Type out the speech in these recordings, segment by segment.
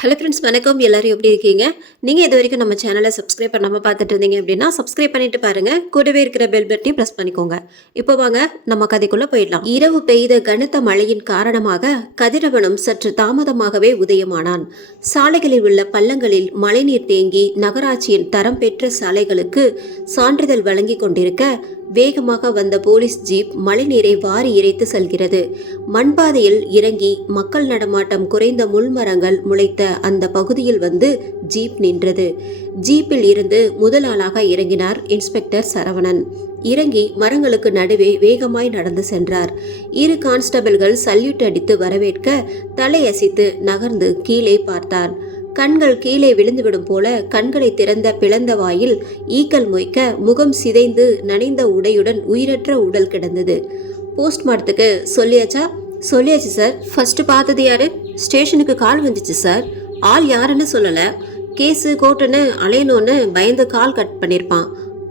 Hello friends, வணக்கம். எல்லாரும் எப்படி இருக்கீங்க? நீங்கள் இது வரைக்கும் நம்ம சேனலை சப்ஸ்கிரைப் பண்ணாமல் பார்த்துட்டு இருந்தீங்க அப்படின்னா சப்ஸ்கிரைப் பண்ணிட்டு பாருங்கள். கூடவே இருக்கிற பெல் பட்டனையும் ப்ரெஸ் பண்ணிக்கோங்க. இப்போ வாங்க நம்ம கதைக்குள்ளே போயிடலாம். இரவு பெய்த கனத்த மழையின் காரணமாக கதிரவனும் சற்று தாமதமாகவே உதயமானான். சாலைகளில் உள்ள பள்ளங்களில் மழைநீர் தேங்கி நகராட்சியின் தரம் பெற்ற சாலைகளுக்கு சான்றிதழ் வழங்கி கொண்டிருக்க வேகமாக வந்த போலீஸ் ஜீப் மழைநீரை வாரி இறைத்து செல்கிறது. மண்பாதையில் இறங்கி மக்கள் நடமாட்டம் குறைந்த முள்மரங்கள் முளைத்த அந்த பகுதியில் வந்து ஜீப் நின்றது. ஜீப்பில் இருந்து முதல் ஆளாக இறங்கினார் இன்ஸ்பெக்டர் சரவணன். இறங்கி மரங்களுக்கு நடுவே வேகமாய் நடந்து சென்றார். இரு கான்ஸ்டபிள்கள் சல்யூட் அடித்து வரவேற்க தலையசைத்து நகர்ந்து கீழே பார்த்தார். கண்கள் கீழே விழுந்துவிடும் போல கண்களை திறந்த பிளந்த வாயில் ஈக்கள் மொய்க்க முகம் சிதைந்து நனைந்த உடையுடன் உயிரற்ற உடல் கிடந்தது. போஸ்ட்மார்ட்டத்துக்கு சொல்லியாச்சா? சொல்லியாச்சு சார். ஃபர்ஸ்ட் பார்த்தது யாரு? ஸ்டேஷனுக்கு கால் வந்துச்சு சார். ஆள் யாருன்னு சொல்லலை. கேஸு கோர்ட்டுன்னு அலையணும்னு பயந்து கால் கட் பண்ணியிருப்பான்.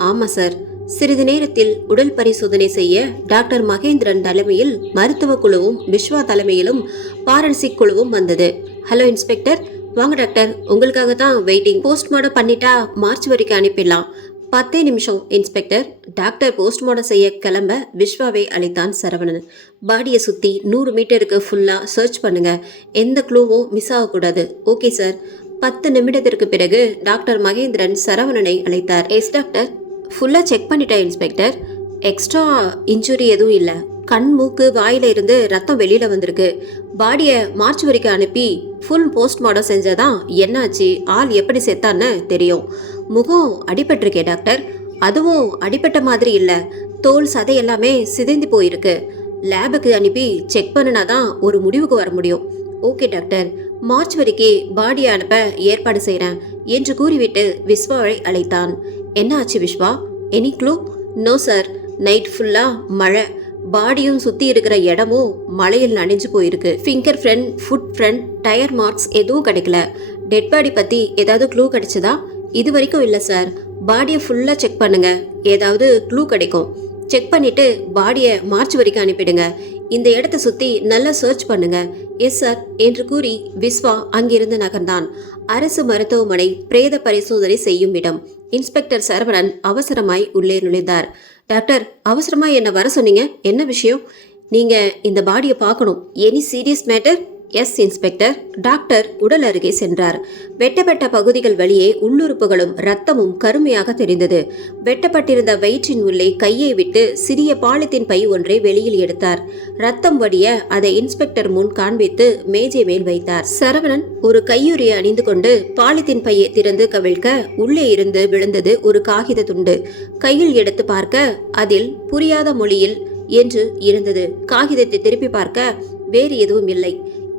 ஆமாம் சார். சிறிது நேரத்தில் உடல் பரிசோதனை செய்ய டாக்டர் மகேந்திரன் தலைமையில் மருத்துவ குழுவும் விஸ்வா தலைமையிலும் பாரன்சிக் குழுவும் வந்தது. ஹலோ இன்ஸ்பெக்டர், வாங்க டாக்டர், உங்களுக்காக தான் வெயிட்டிங். போஸ்ட்மார்ட்டம் பண்ணிட்டா மார்ச் வரைக்கும் அனுப்பிடலாம். 10 நிமிஷம் இன்ஸ்பெக்டர். டாக்டர் போஸ்ட்மார்ட்டம் செய்ய கிளம்ப விஸ்வாவை அழைத்தான் சரவணன். பாடியை சுற்றி 100 மீட்டருக்கு ஃபுல்லாக சர்ச் பண்ணுங்க, எந்த க்ளூவும் மிஸ் ஆகக்கூடாது. Okay sir. 10 நிமிடத்திற்கு பிறகு டாக்டர் மகேந்திரன் சரவணனை அழைத்தார். Yes doctor. ஃபுல்லாக செக் பண்ணிட்டேன் இன்ஸ்பெக்டர். எக்ஸ்ட்ரா இன்ஜுரி எதுவும் இல்லை. கண், மூக்கு, வாயில இருந்து ரத்தம் வெளியில வந்திருக்கு. பாடியை மார்ச் வரைக்கும் அனுப்பி ஃபுல் போஸ்ட்மார்ட்டம் செஞ்சாதான் என்னாச்சு, ஆள் எப்படி செத்தான்னு தெரியும். முகம் அடிபட்டிருக்கே டாக்டர். அதுவும் அடிபட்ட மாதிரி இல்லை. தோல் சதை எல்லாமே சிதைந்து போயிருக்கு. லேபுக்கு அனுப்பி செக் பண்ணினாதான் ஒரு முடிவுக்கு வர முடியும். ஓகே டாக்டர், மார்ச் வரைக்கும் பாடியை அனுப்ப ஏற்பாடு செய்கிறேன் என்று கூறிவிட்டு விஸ்வாவை அழைத்தான். என்ன ஆச்சு Viswa? Any clue? No sir. Night ஃபுல்லாக மழை. பாடியும் சுற்றி இருக்கிற இடமும் மழையில் நனைஞ்சு போயிருக்கு. Fingerprint, footprint, tyre marks எதுவும் கிடைக்கல. டெட் பாடி பற்றி ஏதாவது க்ளூ கிடைச்சதா? இது வரைக்கும் இல்லை சார். பாடியை ஃபுல்லாக செக் பண்ணுங்க, ஏதாவது க்ளூ கிடைக்கும். செக் பண்ணிட்டு பாடியை மார்ச் வரைக்கும் அனுப்பிடுங்க. இந்த இடத்தை சுற்றி நல்லா சர்ச் பண்ணுங்க. எஸ் சார் என்று கூறி விஸ்வா அங்கிருந்து நகர்ந்தான். அரசு மருத்துவமனை பிரேத பரிசோதனை செய்யும் இடம். இன்ஸ்பெக்டர் சரவணன் அவசரமாய் உள்ளே நுழைந்தார். டாக்டர், அவசரமா என்ன வர சொன்னீங்க? என்ன விஷயம்? நீங்க இந்த பாடியை பார்க்கணும். Any serious matter? Yes inspector. Doctor உடல் அருகே சென்றார். வெட்டப்பட்ட பகுதிகள் வழியே உள்ளுறுப்புகளும் ரத்தமும் கருமையாக தெரிந்தது. வெட்டப்பட்டிருந்த வயிற்றின் உள்ளே கையை விட்டு சிறிய பாலித்தீன் பை ஒன்றை வெளியில் எடுத்தார். ரத்தம் வடிய அதை இன்ஸ்பெக்டர் முன் காண்பித்து மேஜை மேல் வைத்தார். சரவணன் ஒரு கையுறையை அணிந்து கொண்டு பாலித்தீன் பையை திறந்து கவிழ்க்க உள்ளே இருந்து விழுந்தது ஒரு காகித துண்டு. கையில் எடுத்து பார்க்க அதில் புரியாத மொழியில் என்று இருந்தது. காகிதத்தை திருப்பி பார்க்க வேறு எதுவும் இல்லை.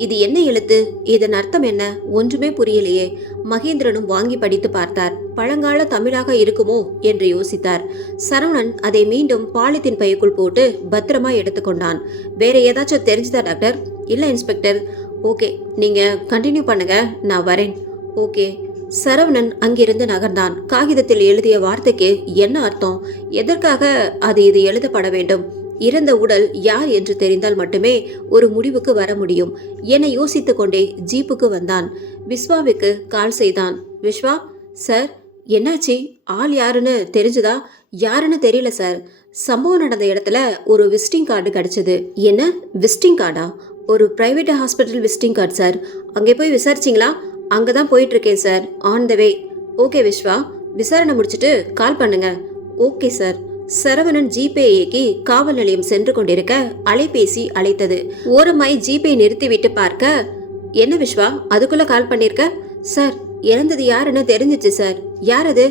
இது என்ன எழுத்து? இதன் அர்த்தம் என்ன? ஒன்றுமே புரியலையே. மகேந்திரனும் வாங்கி படித்து பார்த்தார். பழங்கால தமிழாக இருக்குமோ என்று யோசித்தார். சரவணன் அதை மீண்டும் பாலித்தீன் பைக்குள் போட்டு பத்திரமா எடுத்துக்கொண்டான். வேற ஏதாச்சும் தெரிஞ்சுதா டாக்டர்? இல்லை இன்ஸ்பெக்டர். ஓகே, நீங்க கண்டினியூ பண்ணுங்க, நான் வரேன். ஓகே. சரவணன் அங்கிருந்து நகர்ந்தான். காகிதத்தில் எழுதிய வார்த்தைக்கு என்ன அர்த்தம்? எதற்காக இது எழுதப்பட வேண்டும்? இறந்த உடல் யார் என்று தெரிந்தால் மட்டுமே ஒரு முடிவுக்கு வர முடியும் என யோசித்துக் கொண்டே ஜீப்புக்கு வந்தான். விஸ்வாவுக்கு கால் செய்தான். விஸ்வா சார், என்னாச்சு? ஆள் யாருன்னு தெரிஞ்சுதா? யாருன்னு தெரியல சார். சம்பவம் நடந்த இடத்துல ஒரு விசிட்டிங் கார்டு கிடைச்சது. என்ன விசிட்டிங் கார்டா? ஒரு private hospital visiting card sir. அங்கே போய் விசாரிச்சிங்களா? அங்கே தான் போயிட்டு இருக்கேன் sir. On the way. Okay Viswa, விசாரணை முடிச்சுட்டு கால் பண்ணுங்க. Okay sir. சரவணன் ஜீப்பை இயக்கி காவல் நிலையம் சென்று கொண்டிருக்க அலைபேசி அழைத்தது. ஓரமாய் ஜீப்பை நிறுத்திவிட்டு பார்க்க, என்ன விஸ்வா அதுக்குள்ள கால் பண்ணிருக்க? சார், இறந்தது யாருன்னு தெரிஞ்சிச்சு சார். யார் அது?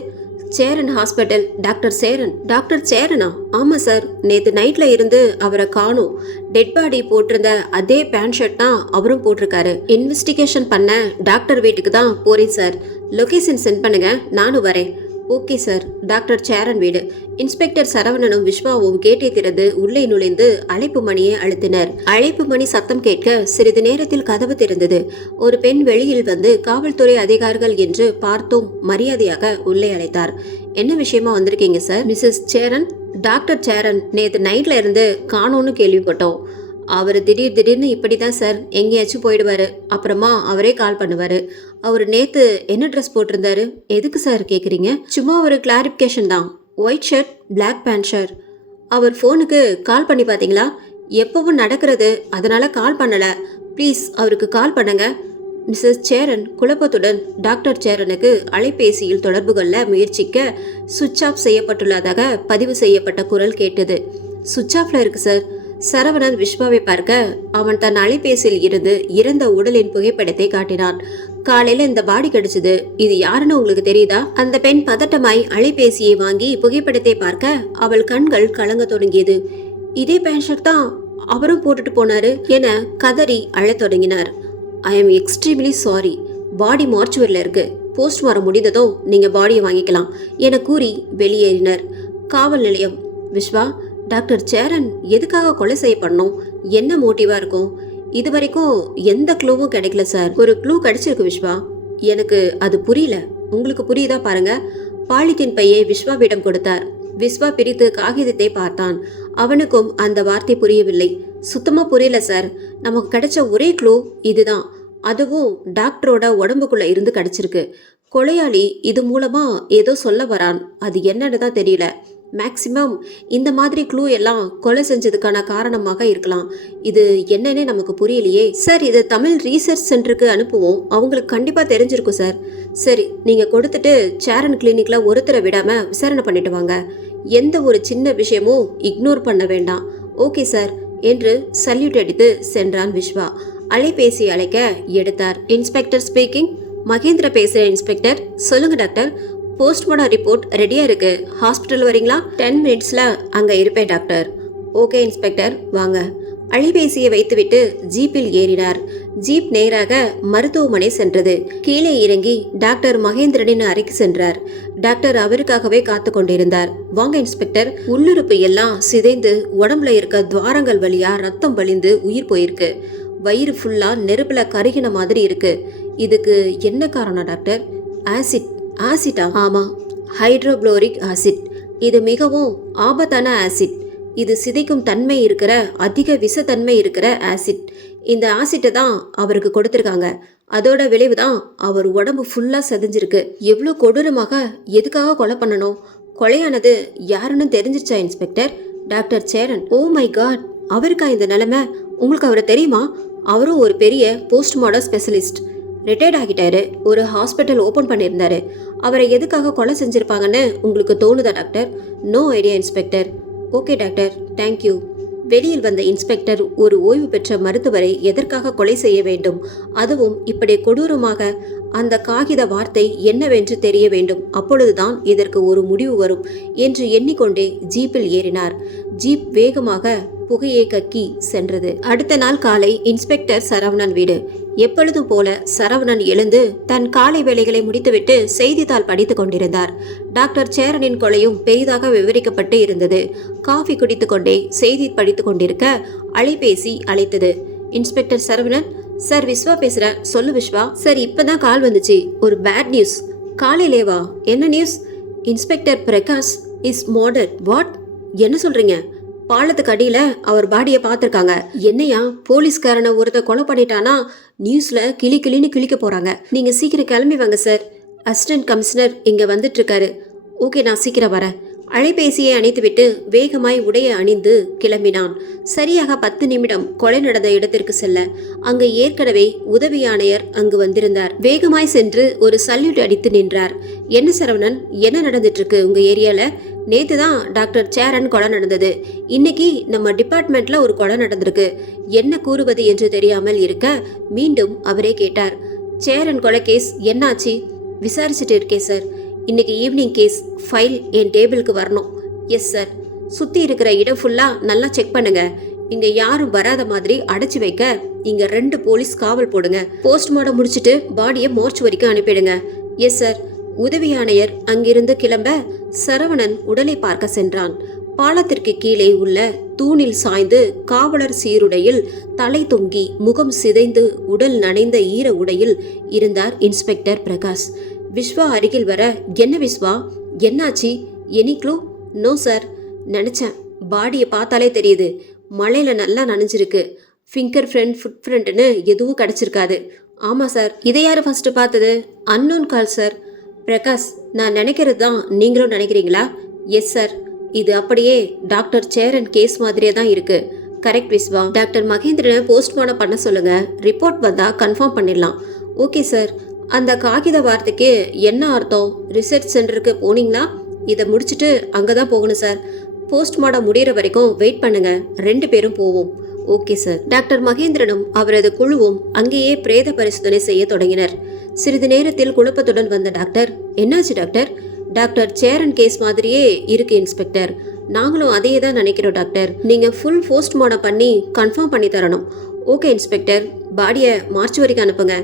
Cheran hospital, doctor Cheran. Doctor சேரனா? ஆமா சார். நேற்று நைட்ல இருந்து அவரை காணும். டெட் பாடி போட்டிருந்த அதே பேண்ட் ஷர்ட் தான் அவரும் போட்டிருக்காரு. இன்வெஸ்டிகேஷன் பண்ண டாக்டர் வீட்டுக்கு தான் போறேன் சார். லொகேஷன் சென்ட் பண்ணுங்க, நானும் வரேன். Okay sir. டாக்டர் சேரன் வீடு. இன்ஸ்பெக்டர் சரவணனும் விஸ்வாவும் கேட்டை திறந்து உள்ளே நுழைந்து அழைப்பு மணியை அழுத்தினர். அழைப்பு மணி சத்தம் கேட்க சிறிது நேரத்தில் கதவு திறந்தது. ஒரு பெண் வெளியில் வந்து காவல்துறை அதிகாரிகள் என்று பார்த்தும் மரியாதையாக உள்ளே அழைத்தார். என்ன விஷயமா வந்திருக்கீங்க sir? Mrs Cheran. Doctor Cheran நேற்று நைட்ல இருந்து காணோன்னு கேள்விப்பட்டோம். அவர் திடீர்னு இப்படி தான் சார் எங்கேயாச்சும் போயிடுவார். அப்புறமா அவரே கால் பண்ணுவார். அவர் நேற்று என்ன ட்ரெஸ் போட்டிருந்தாரு? எதுக்கு சார் கேட்குறீங்க? சும்மா ஒரு கிளாரிஃபிகேஷன் தான். White shirt, black pant shirt. அவர் ஃபோனுக்கு கால் பண்ணி பார்த்தீங்களா? எப்பவும் நடக்கிறது, அதனால கால் பண்ணலை. ப்ளீஸ் அவருக்கு கால் பண்ணுங்க. மிஸ்ஸஸ் சேரன் குழப்பத்துடன் டாக்டர் சேரனுக்கு அலைபேசியில் தொடர்பு கொள்ள முயற்சிக்க சுவிட்ச் ஆஃப் செய்யப்பட்டுள்ளதாக பதிவு செய்யப்பட்ட குரல் கேட்டது. சுவிட்ச் ஆஃப்ல இருக்கு சார். சரவணன் விஸ்வாவை பார்க்க அவன் தன் அலைபேசியில் இருந்து இறந்த உடலின் புகைப்படத்தை காட்டினான். காலையில இந்த பாடி கிடைச்சது, இது யாருன்னு உங்களுக்கு தெரியுதா? அந்த பெண் பதட்டமாய் அலைபேசியை வாங்கி புகைப்படத்தை பார்க்க அவள் கண்கள் கலங்க தொடங்கியது. இதே பேண்ட் ஷர்ட் தான் அவரும் போட்டுட்டு போனாரு என கதறி அழத் தொடங்கினார். I am extremely sorry. Body மார்ச்சுவரில் இருக்கு. போஸ்ட்மார்டம் முடிந்ததும் நீங்க பாடியை வாங்கிக்கலாம் என கூறி வெளியேறினர். காவல் நிலையம். விஸ்வா, டாக்டர் சேரன் எதுக்காக கொலை செய்யப்படணும்? என்ன மோட்டிவா இருக்கும்? இது வரைக்கும் எந்த க்ளூவும் கிடைக்கல சார். ஒரு க்ளூ கிடைச்சிருக்கு விஸ்வா. எனக்கு அது புரியல. உங்களுக்கு புரியுதா பாருங்க. பாலித்தீன் பையை விஸ்வாவிடம் கொடுத்தார். விஸ்வா பிரித்து காகிதத்தை பார்த்தான். அவனுக்கும் அந்த வார்த்தை புரியவில்லை. சுத்தமா புரியல சார். நமக்கு கிடைச்ச ஒரே க்ளூ இதுதான். அதுவும் டாக்டரோட உடம்புக்குள்ள இருந்து கிடைச்சிருக்கு. கொலையாளி இது மூலமா ஏதோ சொல்ல வரான். அது என்னன்னு தான் தெரியல. மேக்சிமம் இந்த மாதிரி க்ளூ எல்லாம் கொலை செஞ்சதுக்கான காரணமாக இருக்கலாம். இது என்னன்னே நமக்கு புரியலையே சார். இது தமிழ் ரீசர்ச் சென்டருக்கு அனுப்புவோம். அவங்களுக்கு கண்டிப்பா தெரிஞ்சிருக்கும் சார். சரி, நீங்க கொடுத்துட்டு சேரன் கிளினிக்ல ஒருத்தரை விடாம விசாரணை பண்ணிட்டு வாங்க. எந்த ஒரு சின்ன விஷயமும் இக்னோர் பண்ண வேண்டாம். ஓகே சார் என்று சல்யூட் அடித்து சென்றான் விஸ்வா. அலைபேசி அழைக்க எடுத்தார். Inspector speaking. மகேந்திர பேசுகிறேன் இன்ஸ்பெக்டர். சொல்லுங்க டாக்டர். போஸ்ட்மார்டம் ரிப்போர்ட் ரெடியா இருக்கு. ஹாஸ்பிட்டல் வரீங்களா? 10 மினிட்ஸ்ல அங்க இருப்பேன் டாக்டர். ஓகே இன்ஸ்பெக்டர், வாங்க. அலைபேசியை வைத்துவிட்டு ஜீப்பில் ஏறினார். ஜீப் நேராக மருத்துவமனை சென்றது. கீழே இறங்கி டாக்டர் மகேந்திரனின் அறைக்கு சென்றார். டாக்டர் அவருக்காகவே காத்து கொண்டிருந்தார். வாங்க இன்ஸ்பெக்டர். உள்ளுறுப்பு எல்லாம் சிதைந்து உடம்புல இருக்க துவாரங்கள் வழியா ரத்தம் வழிந்து உயிர் போயிருக்கு. வயிறு ஃபுல்லா நெருப்புல கருகின மாதிரி இருக்கு. இதுக்கு என்ன காரணம் டாக்டர்? ஆசிட். ஆசிட்டா? ஆமா, ஹைட்ரோகுளோரிக் ஆசிட். இது மிகவும் ஆபத்தான ஆசிட். இது சிதைக்கும் தன்மை இருக்கிற, அதிக விஷத்தன்மை இருக்கிற ஆசிட். இந்த ஆசிட்டை தான் அவருக்கு கொடுத்துருக்காங்க. அதோட விளைவு தான் அவர் உடம்பு ஃபுல்லா செதைஞ்சிருக்கு. எவ்வளோ கொடூரமாக, எதுக்காக கொலை பண்ணணும்? கொலையானது யாருன்னு தெரிஞ்சிருச்சா inspector? Doctor Cheran. Oh my god, அவருக்கா இந்த நிலைமை? உங்களுக்கு அவரை தெரியுமா? அவரும் ஒரு பெரிய போஸ்ட்மார்டம் ஸ்பெஷலிஸ்ட். ரிட்டையர்ட் ஆகிட்டாரு. ஒரு ஹாஸ்பிட்டல் ஓப்பன் பண்ணியிருந்தாரு. அவரை எதுக்காக கொலை செஞ்சிருப்பாங்கன்னு உங்களுக்கு தோணுதா doctor? No idea inspector. Okay doctor, thank you. வெளியில் வந்த இன்ஸ்பெக்டர் ஒரு ஓய்வு பெற்ற மருத்துவரை எதற்காக கொலை செய்ய வேண்டும்? அதுவும் இப்படி கொடூரமாக? அந்த காகித வார்த்தை என்னவென்று தெரிய வேண்டும். அப்பொழுதுதான் இதற்கு ஒரு முடிவு வரும் என்று எண்ணிக்கொண்டே ஜீப்பில் ஏறினார். ஜீப் வேகமாக புகையை கக்கி சென்றது. அடுத்த நாள் காலை இன்ஸ்பெக்டர் சரவணன் வீடு. எப்பொழுதும் போல சரவணன் எழுந்து தன் காலை வேலைகளை முடித்துவிட்டு செய்தித்தாள் படித்துக் கொண்டிருந்தார். டாக்டர் சேரனின் கொலையும் பெரிதாக விவரிக்கப்பட்டு இருந்தது. காஃபி குடித்துக் கொண்டே செய்தி படித்துக் கொண்டிருக்க அலைபேசி அழைத்தது. இன்ஸ்பெக்டர் சரவணன். சார், விஸ்வா பேசுற. சொல்லு விஸ்வா. சார், இப்பதான் கால் வந்துச்சு. ஒரு பேட் நியூஸ். காலையிலேவா? என்ன news? Inspector Prakash is murdered. What? என்ன சொல்றீங்க? பாலத்துக்கு அடியில அவர் பாடியை பார்த்துருக்காங்க. என்னையா, போலீஸ்காரனை ஒருத்த கொலை பண்ணிட்டானா நியூஸ்ல கிளி கிளின்னு கிளிக்க போறாங்க. நீங்க சீக்கிரம் கிளம்பி வாங்க சார். அசிஸ்டன்ட் கமிஷனர் இங்க வந்துட்டு இருக்காரு. ஓகே, நான் சீக்கிரம் வரேன். அலைபேசியை அணைத்துவிட்டு வேகமாய் உடைய அணிந்து கிளம்பினான். சரியாக 10 நிமிடம் கொலை நடந்த இடத்திற்கு செல்ல அங்கு ஏற்கனவே உதவி ஆணையர் அங்கு வந்திருந்தார். வேகமாய் சென்று ஒரு சல்யூட் அடித்து நின்றார். என்ன சரவணன், என்ன நடந்துட்டு இருக்கு உங்க ஏரியால? நேத்து தான் டாக்டர் சேரன் கொலை நடந்தது. இன்னைக்கு நம்ம டிபார்ட்மெண்ட்ல ஒரு கொலை நடந்திருக்கு. என்ன கூறுவது என்று தெரியாமல் இருக்க மீண்டும் அவரே கேட்டார். சேரன் கொலை கேஸ் என்னாச்சு? விசாரிச்சுட்டு இருக்கேன் சார். இன்னைக்கு ஈவினிங் கேஸ் ஃபைல் என் டேபிளுக்கு வரணும். Yes sir. சுற்றி இருக்கிற இடம் ஃபுல்லாக நல்லா செக் பண்ணுங்க. இங்கே யாரும் வராத மாதிரி அடைச்சி வைக்க இங்கே 2 போலீஸ் காவல் போடுங்க. போஸ்ட்மார்டம் முடிச்சுட்டு பாடியை மோர்ச்சுவரிக்கு அனுப்பிடுங்க. Yes sir. உதவி ஆணையர் அங்கிருந்து கிளம்ப சரவணன் உடலை பார்க்க சென்றான். பாலத்திற்கு கீழே உள்ள தூணில் சாய்ந்து காவலர் சீருடையில் தலை தொங்கி முகம் சிதைந்து உடல் நனைந்த ஈர உடையில் இருந்தார் இன்ஸ்பெக்டர் பிரகாஷ். விஸ்வா அருகில் வர, என்ன விஸ்வா, என்னாச்சு? Any clue? No sir. நினைச்சேன், பாடியை பார்த்தாலே தெரியுது. மழையில் நல்லா நனைஞ்சிருக்கு. ஃபிங்கர் ஃப்ரிண்ட் ஃபுட் ஃப்ரிண்ட்னு எதுவும் கிடச்சிருக்காது. ஆமாம் சார். இதை யார் ஃபஸ்ட்டு பார்த்தது? Unknown call sir. பிரகாஷ், நான் நினைக்கிறது தான் நீங்களும் நினைக்கிறீங்களா? Yes sir. இது அப்படியே டாக்டர் சேரன் கேஸ் மாதிரியே தான் இருக்கு. கரெக்ட் விஸ்வா. டாக்டர் மகேந்திரனை போஸ்ட்மார்ட்டம் பண்ண சொல்லுங்க. ரிப்போர்ட் வந்தா கன்ஃபார்ம் பண்ணிடலாம். Okay sir. அந்த காகித வார்த்தைக்கு என்ன அர்த்தம்? ரிசர்ச் சென்டருக்கு போனீங்களா? இதை முடிச்சுட்டு அங்கே தான் போகணும் சார். போஸ்ட்மார்ட்டம் முடிகிற வரைக்கும் வெயிட் பண்ணுங்க. 2 பேரும் போவோம். Okay sir. டாக்டர் மகேந்திரனும் அவரது குழுவும் அங்கேயே பிரேத பரிசோதனை செய்ய தொடங்கினர். சிறிது நேரத்தில் குழப்பத்துடன் வந்த டாக்டர், என்னாச்சு டாக்டர்? டாக்டர் சேரன் கேஸ் மாதிரியே இருக்கு இன்ஸ்பெக்டர். நாங்களும் அதையே தான் நினைக்கிறோம் டாக்டர். நீங்கள் ஃபுல் போஸ்ட்மார்ட்டம் பண்ணி கன்ஃபார்ம் பண்ணி தரணும். Okay inspector. பாடியை மார்ச்சுவரிக்கு அனுப்புங்க.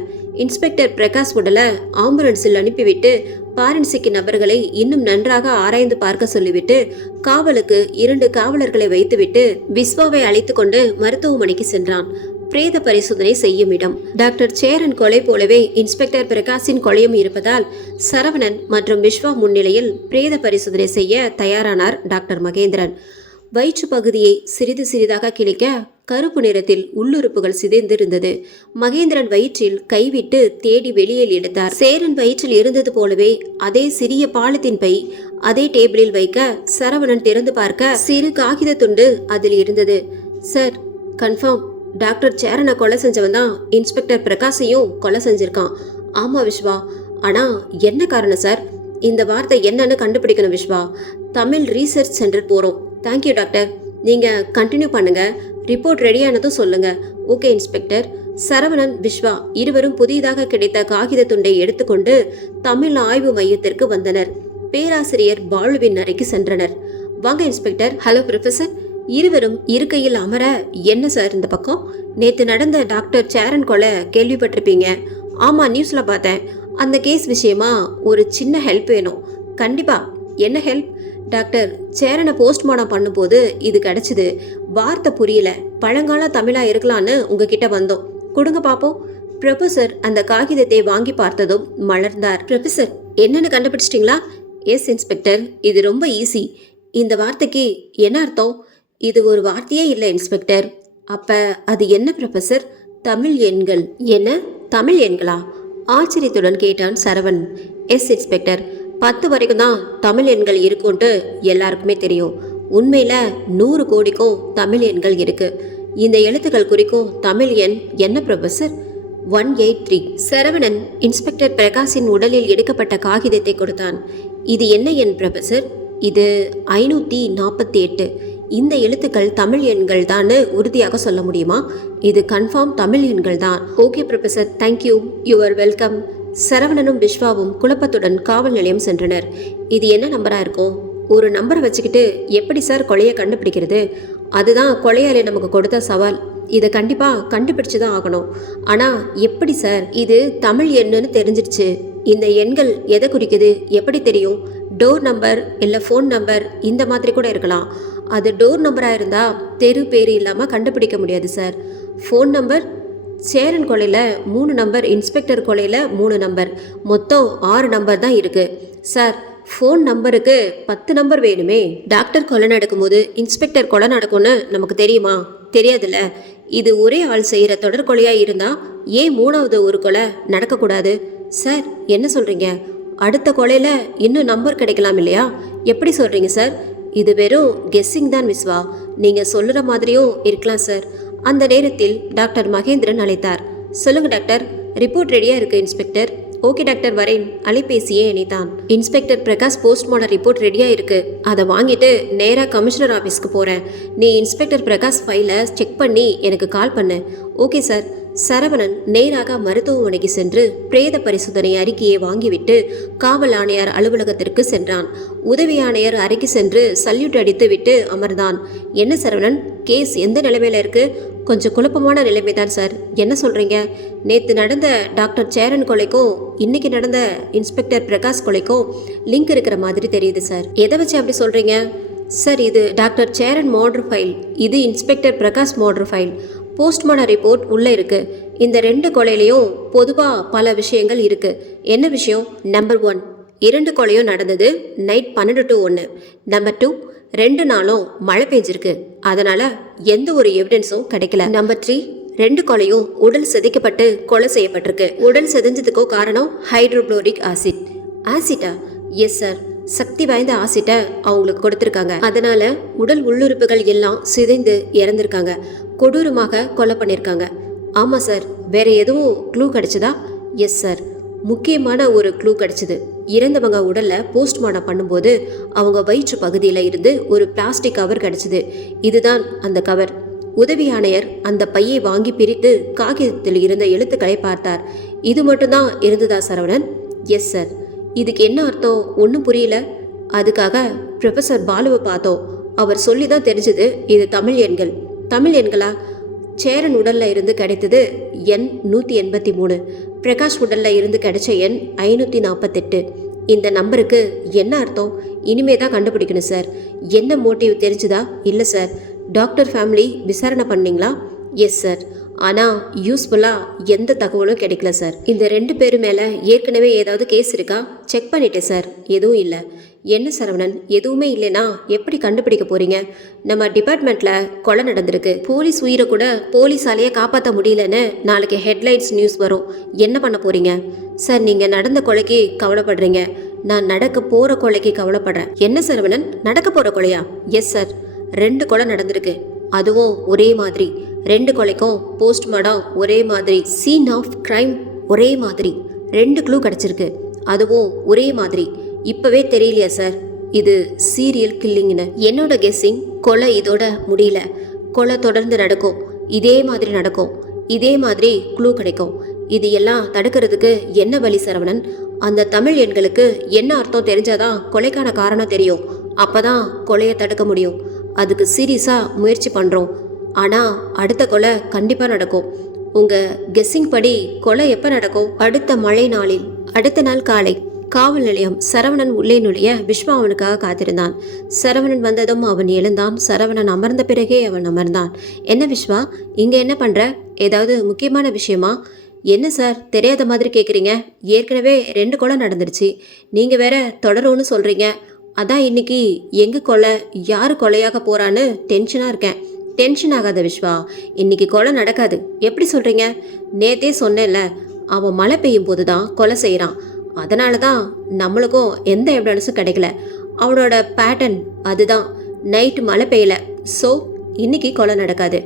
இன்ஸ்பெக்டர் பிரகாஷ் உடலை ஆம்புலன்ஸில் அனுப்பிவிட்டு பாரன்சிக் நபர்களை இன்னும் நன்றாக ஆராய்ந்து பார்க்க சொல்லிவிட்டு காவலுக்கு 2 காவலர்களை வைத்துவிட்டு விஸ்வாவை அழைத்து கொண்டு மருத்துவமனைக்கு சென்றான். பிரேத பரிசோதனை செய்யும் இடம். டாக்டர் சேரன் கொலை போலவே இன்ஸ்பெக்டர் பிரகாஷின் கொலையும் இருப்பதால் சரவணன் மற்றும் விஸ்வா முன்னிலையில் பிரேத பரிசோதனை செய்ய தயாரானார் டாக்டர் மகேந்திரன். வயிற்று பகுதியை சிறிது சிறிதாக கிழிக்க கருப்பு நிறத்தில் உள்ளுறுப்புகள் சிதைந்திருந்தது. மகேந்திரன் வயிற்றில் கைவிட்டு தேடி வெளியில் எடுத்தார். சேரன் வயிற்றில் இருந்தது போலவே அதே சிறிய பாலித்தீன் பை அதே டேபிளில் வைக்க சரவணன் திறந்து பார்க்க சிறு காகித துண்டு அதில் இருந்தது. சார், கன்ஃபார்ம் டாக்டர் சேரனை கொலை செஞ்சவன் தான் இன்ஸ்பெக்டர் பிரகாஷையும் கொலை செஞ்சிருக்கான். ஆமா விஸ்வா. ஆனா என்ன காரணம் சார்? இந்த வார்த்தை என்னன்னு கண்டுபிடிக்கணும் விஸ்வா. தமிழ் ரீசர்ச் சென்டர் போறோம். Thank you doctor. நீங்க கண்டினியூ பண்ணுங்க. ரிப்போர்ட் ரெடியானதும் சொல்லுங்க. Okay inspector. சரவணன், விஸ்வா இருவரும் புதிதாக கிடைத்த காகித துண்டை எடுத்துக்கொண்டு தமிழ் ஆய்வு மையத்திற்கு வந்தனர். பேராசிரியர் பாலுவின் அறைக்கு சென்றனர். வாங்க இன்ஸ்பெக்டர். Hello professor. இருவரும் இருக்கையில் அமர, என்ன சார் இந்த பக்கம்? நேற்று நடந்த டாக்டர் சேரன் கொலை கேள்விப்பட்டிருப்பீங்க. ஆமா, நியூஸ்ல பார்த்தேன். அந்த கேஸ் விஷயமா ஒரு சின்ன ஹெல்ப் வேணும். கண்டிப்பா. என்ன ஹெல்ப்? டாக்டர் சேரனை போஸ்ட்மார்ட்டம் பண்ணும்போது இது கிடைச்சிது. வார்த்தை புரியல. பழங்கால தமிழா இருக்கலான்னு உங்ககிட்ட வந்தோம். கொடுங்க பாப்போம். ப்ரொஃபசர் அந்த காகிதத்தை வாங்கி பார்த்ததும் மலர்ந்தார். ப்ரொஃபசர், என்னன்னு கண்டுபிடிச்சிட்டிங்களா? எஸ் இன்ஸ்பெக்டர், இது ரொம்ப ஈஸி. இந்த வார்த்தைக்கு என்ன அர்த்தம்? இது ஒரு வார்த்தையே இல்லை இன்ஸ்பெக்டர். அப்ப அது என்ன ப்ரொஃபசர்? தமிழ் எண்கள். என்ன தமிழ் எண்களா? ஆச்சரியத்துடன் கேட்டான் சரவண். எஸ் இன்ஸ்பெக்டர், 10 வரைக்கும் தான் தமிழ் எண்கள் இருக்குன்ட்டு எல்லாருக்குமே தெரியும். உண்மையில 100 கோடிக்கும் தமிழ் எண்கள் இருக்கு. இந்த எழுத்துக்கள் குறிக்கும் தமிழ் எண் என்ன ப்ரொஃபசர்? 183. சரவணன் இன்ஸ்பெக்டர் பிரகாஷின் உடலில் எடுக்கப்பட்ட காகிதத்தை கொடுத்தான். இது என்ன எண் ப்ரொஃபசர்? இது 548. இந்த எழுத்துக்கள் தமிழ் எண்கள் தான் உறுதியாக சொல்ல முடியுமா? இது கன்ஃபார்ம் தமிழ் எண்கள் தான். Okay professor, thank you. You are welcome. சரவணனும் விஸ்வாவும் குழப்பத்துடன் காவல் நிலையம் சென்றனர். இது என்ன நம்பரா இருக்கும்? ஒரு நம்பரை வச்சுக்கிட்டு எப்படி சார் கொலையை கண்டுபிடிக்கிறது? அதுதான் கொலையாளி நமக்கு கொடுத்த சவால். இதை கண்டிப்பாக கண்டுபிடிச்சு தான் ஆகணும். ஆனால் எப்படி சார்? இது தமிழ் எண்ணுன்னு தெரிஞ்சிடுச்சு. இந்த எண்கள் எதை குறிக்குது? எப்படி தெரியும்? டோர் நம்பர் இல்லை ஃபோன் நம்பர் இந்த மாதிரி கூட இருக்கலாம். அது டோர் நம்பராக இருந்தால் தெரு பேர் இல்லாமல் கண்டுபிடிக்க முடியாது சார். Phone number? சேரன் கொலையில் 3 நம்பர், இன்ஸ்பெக்டர் கொலையில் 3 நம்பர், மொத்தம் 6 நம்பர் தான் இருக்குது சார். ஃபோன் நம்பருக்கு 10 நம்பர் வேணுமே. டாக்டர் கொலை நடக்கும்போது இன்ஸ்பெக்டர் கொலை நடக்கும்னு நமக்கு தெரியுமா? தெரியாதுல்ல. இது ஒரே ஆள் செய்கிற தொடர் கொலையாக இருந்தால் ஏன் 3வது ஒரு கொலை நடக்கக்கூடாது? சார், என்ன சொல்கிறீங்க? அடுத்த கொலையில் இன்னும் நம்பர் கிடைக்கலாம் இல்லையா? எப்படி சொல்கிறீங்க சார்? இது வெறும் கெஸ்ஸிங் தான் விஸ்வா. நீங்கள் சொல்லுற மாதிரியும் இருக்கலாம் சார். அந்த நேரத்தில் டாக்டர் மகேந்திரன் அழைத்தார். சொல்லுங்க டாக்டர். ரிப்போர்ட் ரெடியாக இருக்கு இன்ஸ்பெக்டர். ஓகே டாக்டர், வரேன். அலைபேசியே இணைத்தான். இன்ஸ்பெக்டர் பிரகாஷ் போஸ்ட்மார்ட்டம் ரிப்போர்ட் ரெடியாக இருக்கு. அதை வாங்கிட்டு நேராக கமிஷனர் ஆஃபீஸ்க்கு போகிறேன். நீ இன்ஸ்பெக்டர் பிரகாஷ் ஃபைலை செக் பண்ணி எனக்கு கால் பண்ணு. Okay sir. சரவணன் நேராக மருத்துவமனைக்கு சென்று பிரேத பரிசோதனை அறிக்கையை வாங்கிவிட்டு காவல் ஆணையர் அலுவலகத்திற்கு சென்றான். உதவி ஆணையர் அறைக்கு சென்று சல்யூட் அடித்து விட்டு அமர்ந்தான். என்ன சரவணன், கேஸ் எந்த நிலைமையில இருக்கு? கொஞ்சம் குழப்பமான நிலைமை தான் சார். என்ன சொல்றீங்க? நேற்று நடந்த டாக்டர் சேரன் கொலைக்கும் இன்னைக்கு நடந்த இன்ஸ்பெக்டர் பிரகாஷ் கொலைக்கும் லிங்க் இருக்கிற மாதிரி தெரியுது சார். எதை வச்சு அப்படி சொல்றீங்க? சார், இது டாக்டர் சேரன் மர்டர் ஃபைல், இது inspector Prakash murder file. Postmortem report உள்ளே இருக்குது. இந்த 2 கொலையிலையும் பொதுவாக பல விஷயங்கள் இருக்குது. என்ன விஷயம்? நம்பர் 1, 2 கொலையும் நடந்தது நைட் 12 to 1. நம்பர் 2, 2 நாளும் மழை பெஞ்சிருக்கு. அதனால எந்த ஒரு எவிடன்ஸும் கிடைக்கல. நம்பர் 3, 2 கொலையும் உடல் சிதைக்கப்பட்டு கொலை செய்யப்பட்டிருக்கு. உடல் சிதைஞ்சதுக்கோ காரணம் ஹைட்ரோக்ளோரிக் ஆசிட். ஆசிட்டா? எஸ் சார், சக்தி வாய்ந்த ஆசிட்டை அவங்களுக்கு கொடுத்துருக்காங்க. அதனால உடல் உள்ளுறுப்புகள் எல்லாம் சிதைந்து இறந்திருக்காங்க. கொடூரமாக கொலை பண்ணியிருக்காங்க. ஆமாம் சார். வேற எதுவும் க்ளூ கிடைச்சதா? எஸ் சார், முக்கியமான ஒரு க்ளூ கிடைச்சது. இறந்தவங்க உடல்ல போஸ்ட்மார்ட்டம் பண்ணும்போது அவங்க வயிற்று பகுதியில் இருந்து ஒரு பிளாஸ்டிக் கவர் கிடைச்சது. இதுதான் அந்த கவர். உதவி ஆணையர் அந்த பையை வாங்கி பிரித்து காகிதத்தில் இருந்த எழுத்துக்களை பார்த்தார். இது மட்டும்தான் இருந்ததா சரவணன்? Yes sir. இதுக்கு என்ன அர்த்தம்? ஒன்றும் புரியல. அதுக்காக ப்ரொஃபஸர் பாலுவை பார்த்தோம். அவர் சொல்லி தான் தெரிஞ்சது இது தமிழ் எண்கள். தமிழ் எண்களா? சேரன் உடல்ல இருந்து கிடைத்தது எண் 183. பிரகாஷ் உடல்ல இருந்து கிடைச்ச எண் 548. இந்த நம்பருக்கு என்ன அர்த்தம்? இனிமே தான் கண்டுபிடிக்கணும் சார். என்ன மோட்டிவ் தெரிஞ்சுதா? இல்லை சார். டாக்டர் ஃபேமிலி விசாரணை பண்ணீங்களா? Yes sir. ஆனால் யூஸ்ஃபுல்லாக எந்த தகவலும் கிடைக்கல சார். இந்த 2 பேரு மேலே ஏற்கனவே ஏதாவது கேஸ் இருக்கா? செக் பண்ணிட்டேன் சார், எதுவும் இல்லை. என்ன சரவணன், எதுவுமே இல்லைன்னா எப்படி கண்டுபிடிக்க போறீங்க? நம்ம டிபார்ட்மெண்ட்டில் கொலை நடந்திருக்கு. போலீஸ் உயிரை கூட போலீஸாலேயே காப்பாற்ற முடியலன்னு நாளைக்கு ஹெட்லைன்ஸ் நியூஸ் வரும். என்ன பண்ண போறீங்க? சார், நீங்கள் நடந்த கொலைக்கு கவலைப்படுறீங்க. நான் நடக்க போகிற கொலைக்கு கவலைப்படுறேன். என்ன சரவணன், நடக்க போகிற கொலையா? எஸ் சார், 2 கொலை நடந்திருக்கு. அதுவும் ஒரே மாதிரி. 2 கொலைக்கும் போஸ்ட்மார்ட்டம் ஒரே மாதிரி. சீன் ஆஃப் கிரைம் ஒரே மாதிரி. 2 க்ளூ கிடச்சிருக்கு. அதுவும் ஒரே மாதிரி. இப்போவே தெரியலையா சார் இது சீரியல் கில்லிங்னு? என்னோட கெஸ்ஸிங் கொலை இதோட முடியல. கொலை தொடர்ந்து நடக்கும். இதே மாதிரி நடக்கும். இதே மாதிரி க்ளூ கிடைக்கும். இது எல்லாம் தடுக்கிறதுக்கு என்ன வழி சரவணன்? அந்த தமிழ் எண்களுக்கு என்ன அர்த்தம் தெரிஞ்சாதான் கொலைக்கான காரணம் தெரியும். அப்பதான் கொலையை தடுக்க முடியும். அதுக்கு சீரியஸாக முயற்சி பண்ணுறோம். ஆனால் அடுத்த கொலை கண்டிப்பாக நடக்கும். உங்கள் கெஸ்ஸிங் படி கொலை எப்போ நடக்கும்? அடுத்த மழை நாளில். அடுத்த நாள் காலை காவல் நிலையம். சரவணன் உள்ளே நுழைய விஸ்வா அவனுக்காக காத்திருந்தான். சரவணன் வந்ததும் அவன் எழுந்தான். சரவணன் அமர்ந்த பிறகே அவன் அமர்ந்தான். என்ன விஸ்வா, இங்கே என்ன பண்ணுற? ஏதாவது முக்கியமான விஷயமா? என்ன சார் தெரியாத மாதிரி கேட்குறீங்க? ஏற்கனவே 2 கொலை நடந்துருச்சு. நீங்கள் வேற தொடரும்னு சொல்கிறீங்க. அதான் இன்னைக்கு எங்கே கொலை, யார் கொலையாக போகிறான்னு டென்ஷனாக இருக்கேன். டென்ஷன் ஆகாத விஸ்வா, இன்னைக்கு கொலை நடக்காது. எப்படி சொல்கிறீங்க? நேத்தே சொன்னேன்ல, அவன் மழை பெய்யும் போது தான் கொலை செய்கிறான். அதனால தான் நம்மளுக்கும் எந்த எவிடன்ஸும் கிடைக்கல. அவனோட பேட்டர்ன் அதுதான். நைட்டு மழை பெய்யல, ஸோ இன்னைக்கு கொலை நடக்காது.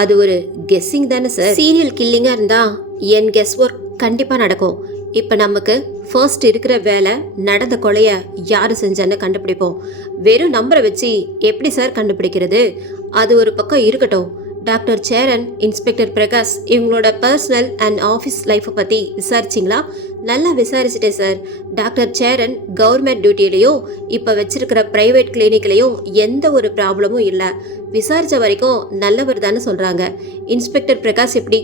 அது ஒரு கெஸ்ஸிங் தானே சார்? சீரியல் கில்லிங்காக இருந்தால் என் கெஸ் ஒர்க் கண்டிப்பாக நடக்கும். இப்போ நமக்கு ஃபர்ஸ்ட் இருக்கிற வேலை நடந்த கொலையை யார் செஞ்சான்னு கண்டுபிடிப்போம். வெறும் நம்பரை வச்சு எப்படி சார் கண்டுபிடிக்கிறது? அது ஒரு பக்கம் இருக்கட்டும். டாக்டர் சேரன், இன்ஸ்பெக்டர் பிரகாஷ் இவங்களோட பர்சனல் அண்ட் ஆஃபீஸ் லைஃப்பை பற்றி விசாரிச்சிங்களா? நல்லா விசாரிச்சிட்டேன் சார். டாக்டர் சேரன் கவர்மெண்ட் டியூட்டிலையும் இப்போ வச்சிருக்கிற ப்ரைவேட் கிளினிக்லையும் எந்த ஒரு ப்ராப்ளமும் இல்லை. விசாரித்த வரைக்கும் நல்லவர் தானே சொல்கிறாங்க. இன்ஸ்பெக்டர் பிரகாஷ் எப்படி?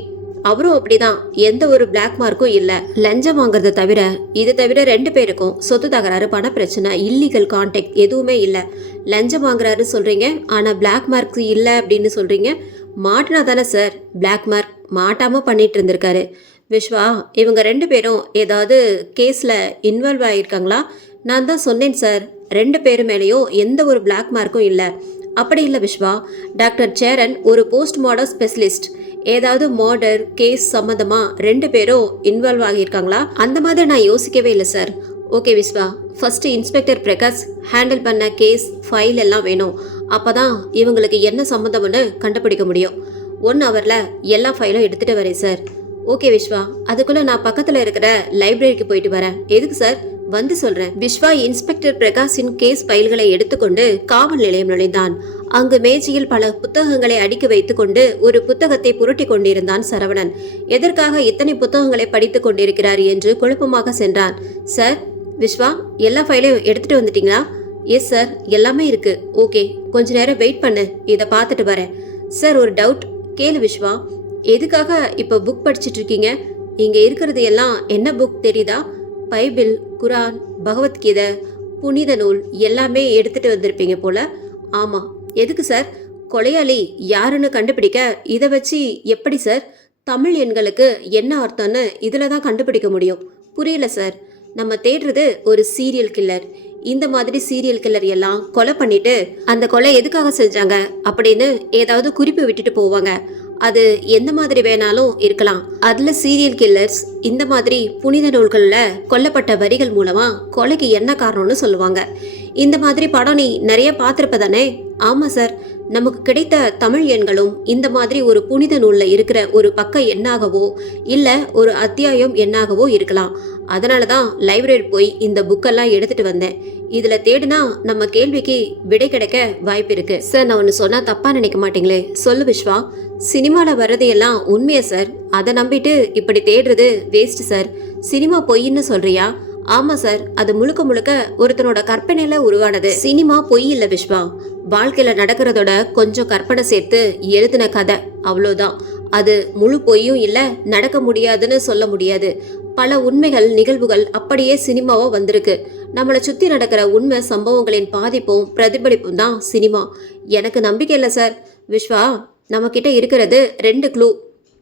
அவரும் அப்படிதான். எந்த ஒரு பிளாக் மார்க்கும் இல்லை. லஞ்சம் வாங்குறத தவிர இது தவிர 2 பேருக்கும் சொத்து தகராறு, பண பிரச்சனை, இல்லீகல் கான்டாக்ட் எதுவுமே இல்லை. லஞ்சம் வாங்குறாரு சொல்றீங்க, ஆனால் பிளாக் மார்க் இல்லை அப்படின்னு சொல்றீங்க. மாட்டினா தானே சார் பிளாக் மார்க். மாட்டாம பண்ணிட்டு இருந்திருக்காரு. விஸ்வா, இவங்க 2 பேரும் ஏதாவது கேஸில் இன்வால்வ் ஆகியிருக்காங்களா? நான் தான் சொன்னேன் சார், 2 பேரு மேலேயும் எந்த ஒரு பிளாக் மார்க்கும் இல்லை. அப்படி இல்லை விஸ்வா, டாக்டர் சேரன் ஒரு போஸ்ட்மார்டம் ஸ்பெஷலிஸ்ட். ஏதாவது மர்டர் கேஸ் சம்மந்தமாக 2 பேரும் இன்வால்வ் ஆகியிருக்காங்களா? அந்த மாதிரி நான் யோசிக்கவே இல்லை sir. Okay Viswa, first inspector Prakash handle பண்ண கேஸ் ஃபைல் எல்லாம் வேணும். அப்போ தான் இவங்களுக்கு என்ன சம்மந்தம்னு கண்டுபிடிக்க முடியும். 1 ஹவரில் எல்லா ஃபைலும் எடுத்துகிட்டு வரேன் சார். ஓகே விஸ்வா, அதுக்குள்ளே நான் பக்கத்தில் இருக்கிற லைப்ரரிக்கு போயிட்டு வரேன். எதுக்கு சார்? வந்து சொல்கிறேன். விஸ்வா இன்ஸ்பெக்டர் பிரகாஷின் கேஸ் ஃபைல்களை எடுத்துக்கொண்டு காவல் நிலையம் நுழைந்தான். அங்கு மேஜையில் பல புத்தகங்களை அடுக்கி வைத்துக்கொண்டு ஒரு புத்தகத்தை புரட்டி கொண்டிருந்தான் சரவணன். எதற்காக இத்தனை புத்தகங்களை படித்து கொண்டிருக்கிறார் என்று குழப்பமாக சென்றான். சார், விஸ்வா எல்லா ஃபைலையும் எடுத்துகிட்டு வந்துட்டீங்களா? எஸ் சார், எல்லாமே இருக்கு. ஓகே, கொஞ்ச நேரம் வெயிட் பண்ணு, இதை பார்த்துட்டு வரேன். சார், ஒரு டவுட். கேளு விஸ்வா. எதுக்காக இப்போ புக் படிச்சுட்டு இருக்கீங்க? இங்கே இருக்கிறது எல்லாம் என்ன புக் தெரியுதா? பைபிள், குரான், பகவத்கீதை, புனித நூல் எல்லாமே எடுத்துட்டு வந்திருப்பீங்க போல. ஆமாம். எதுக்கு சார்? கொலையாளி யாருன்னு கண்டுபிடிக்க. இதை வச்சு எப்படி சார் தமிழ் எண்களுக்கு என்ன அர்த்தம்னு இதில் தான் கண்டுபிடிக்க முடியும். புரியல சார். நம்ம தேடுறது ஒரு சீரியல் கில்லர். இந்த மாதிரி சீரியல் கில்லர் எல்லாம் கொலை பண்ணிட்டு அந்த கொலை எதுக்காக செஞ்சாங்க அப்படின்னு ஏதாவது குறிப்பு விட்டுட்டு போவாங்க. அது எந்த மாதிரி வேணாலும் இருக்கலாம். அதுல சீரியல் கில்லர்ஸ் இந்த மாதிரி புனித நூல்கள்ல கொல்லப்பட்ட வரிகள் மூலமா கொலைக்கு என்ன காரணம்னு சொல்லுவாங்க. இந்த மாதிரி படம் நீ நிறைய பார்த்திருப்ப தானே? ஆமா சார், நமக்கு கிடைத்த தமிழ் எண்களும் இந்த மாதிரி ஒரு புனித நூல்ல இருக்கிற ஒரு பக்க எண்ணாகவோ இல்ல ஒரு அத்தியாயம் எண்ணாகவோ இருக்கலாம். அதனாலதான் லைப்ரரி போய் இந்த புக்கெல்லாம் எடுத்துட்டு வந்தேன். இதுல தேடினா நம்ம கேள்விக்கு விடை கிடைக்க வாய்ப்பு இருக்கு. சார், நான் ஒன்னு சொன்னா தப்பா நினைக்க மாட்டீங்களே? சொல்லு விஸ்வா. சினிமால வர்றது எல்லாம் உண்மையா சார்? அதை நம்பிட்டு இப்படி தேடுறது வேஸ்ட் சார். சினிமா பொய்ன்னு சொல்றியா? ஆமா சார், அது முழுக்க முழுக்க ஒருத்தனோட கற்பனையில உருவானது. சினிமா பொய் இல்ல விஸ்வா, வாழ்க்கையில நடக்கிறதோட கொஞ்சம் கற்பனை சேர்த்து எழுதின கதை, அவ்வளோதான். அது முழு பொய்யும் இல்ல, நடக்க முடியாதுன்னு சொல்ல முடியாது. பல உண்மைகள் நிகழ்வுகள் அப்படியே சினிமாவா வந்திருக்கு. நம்மளை சுத்தி நடக்கிற உண்மை சம்பவங்களின் பாதிப்பும் பிரதிபலிப்பும் தான் சினிமா. எனக்கு நம்பிக்கை இல்லை சார். விஸ்வா, நம்ம கிட்ட இருக்கிறது 2 க்ளூ.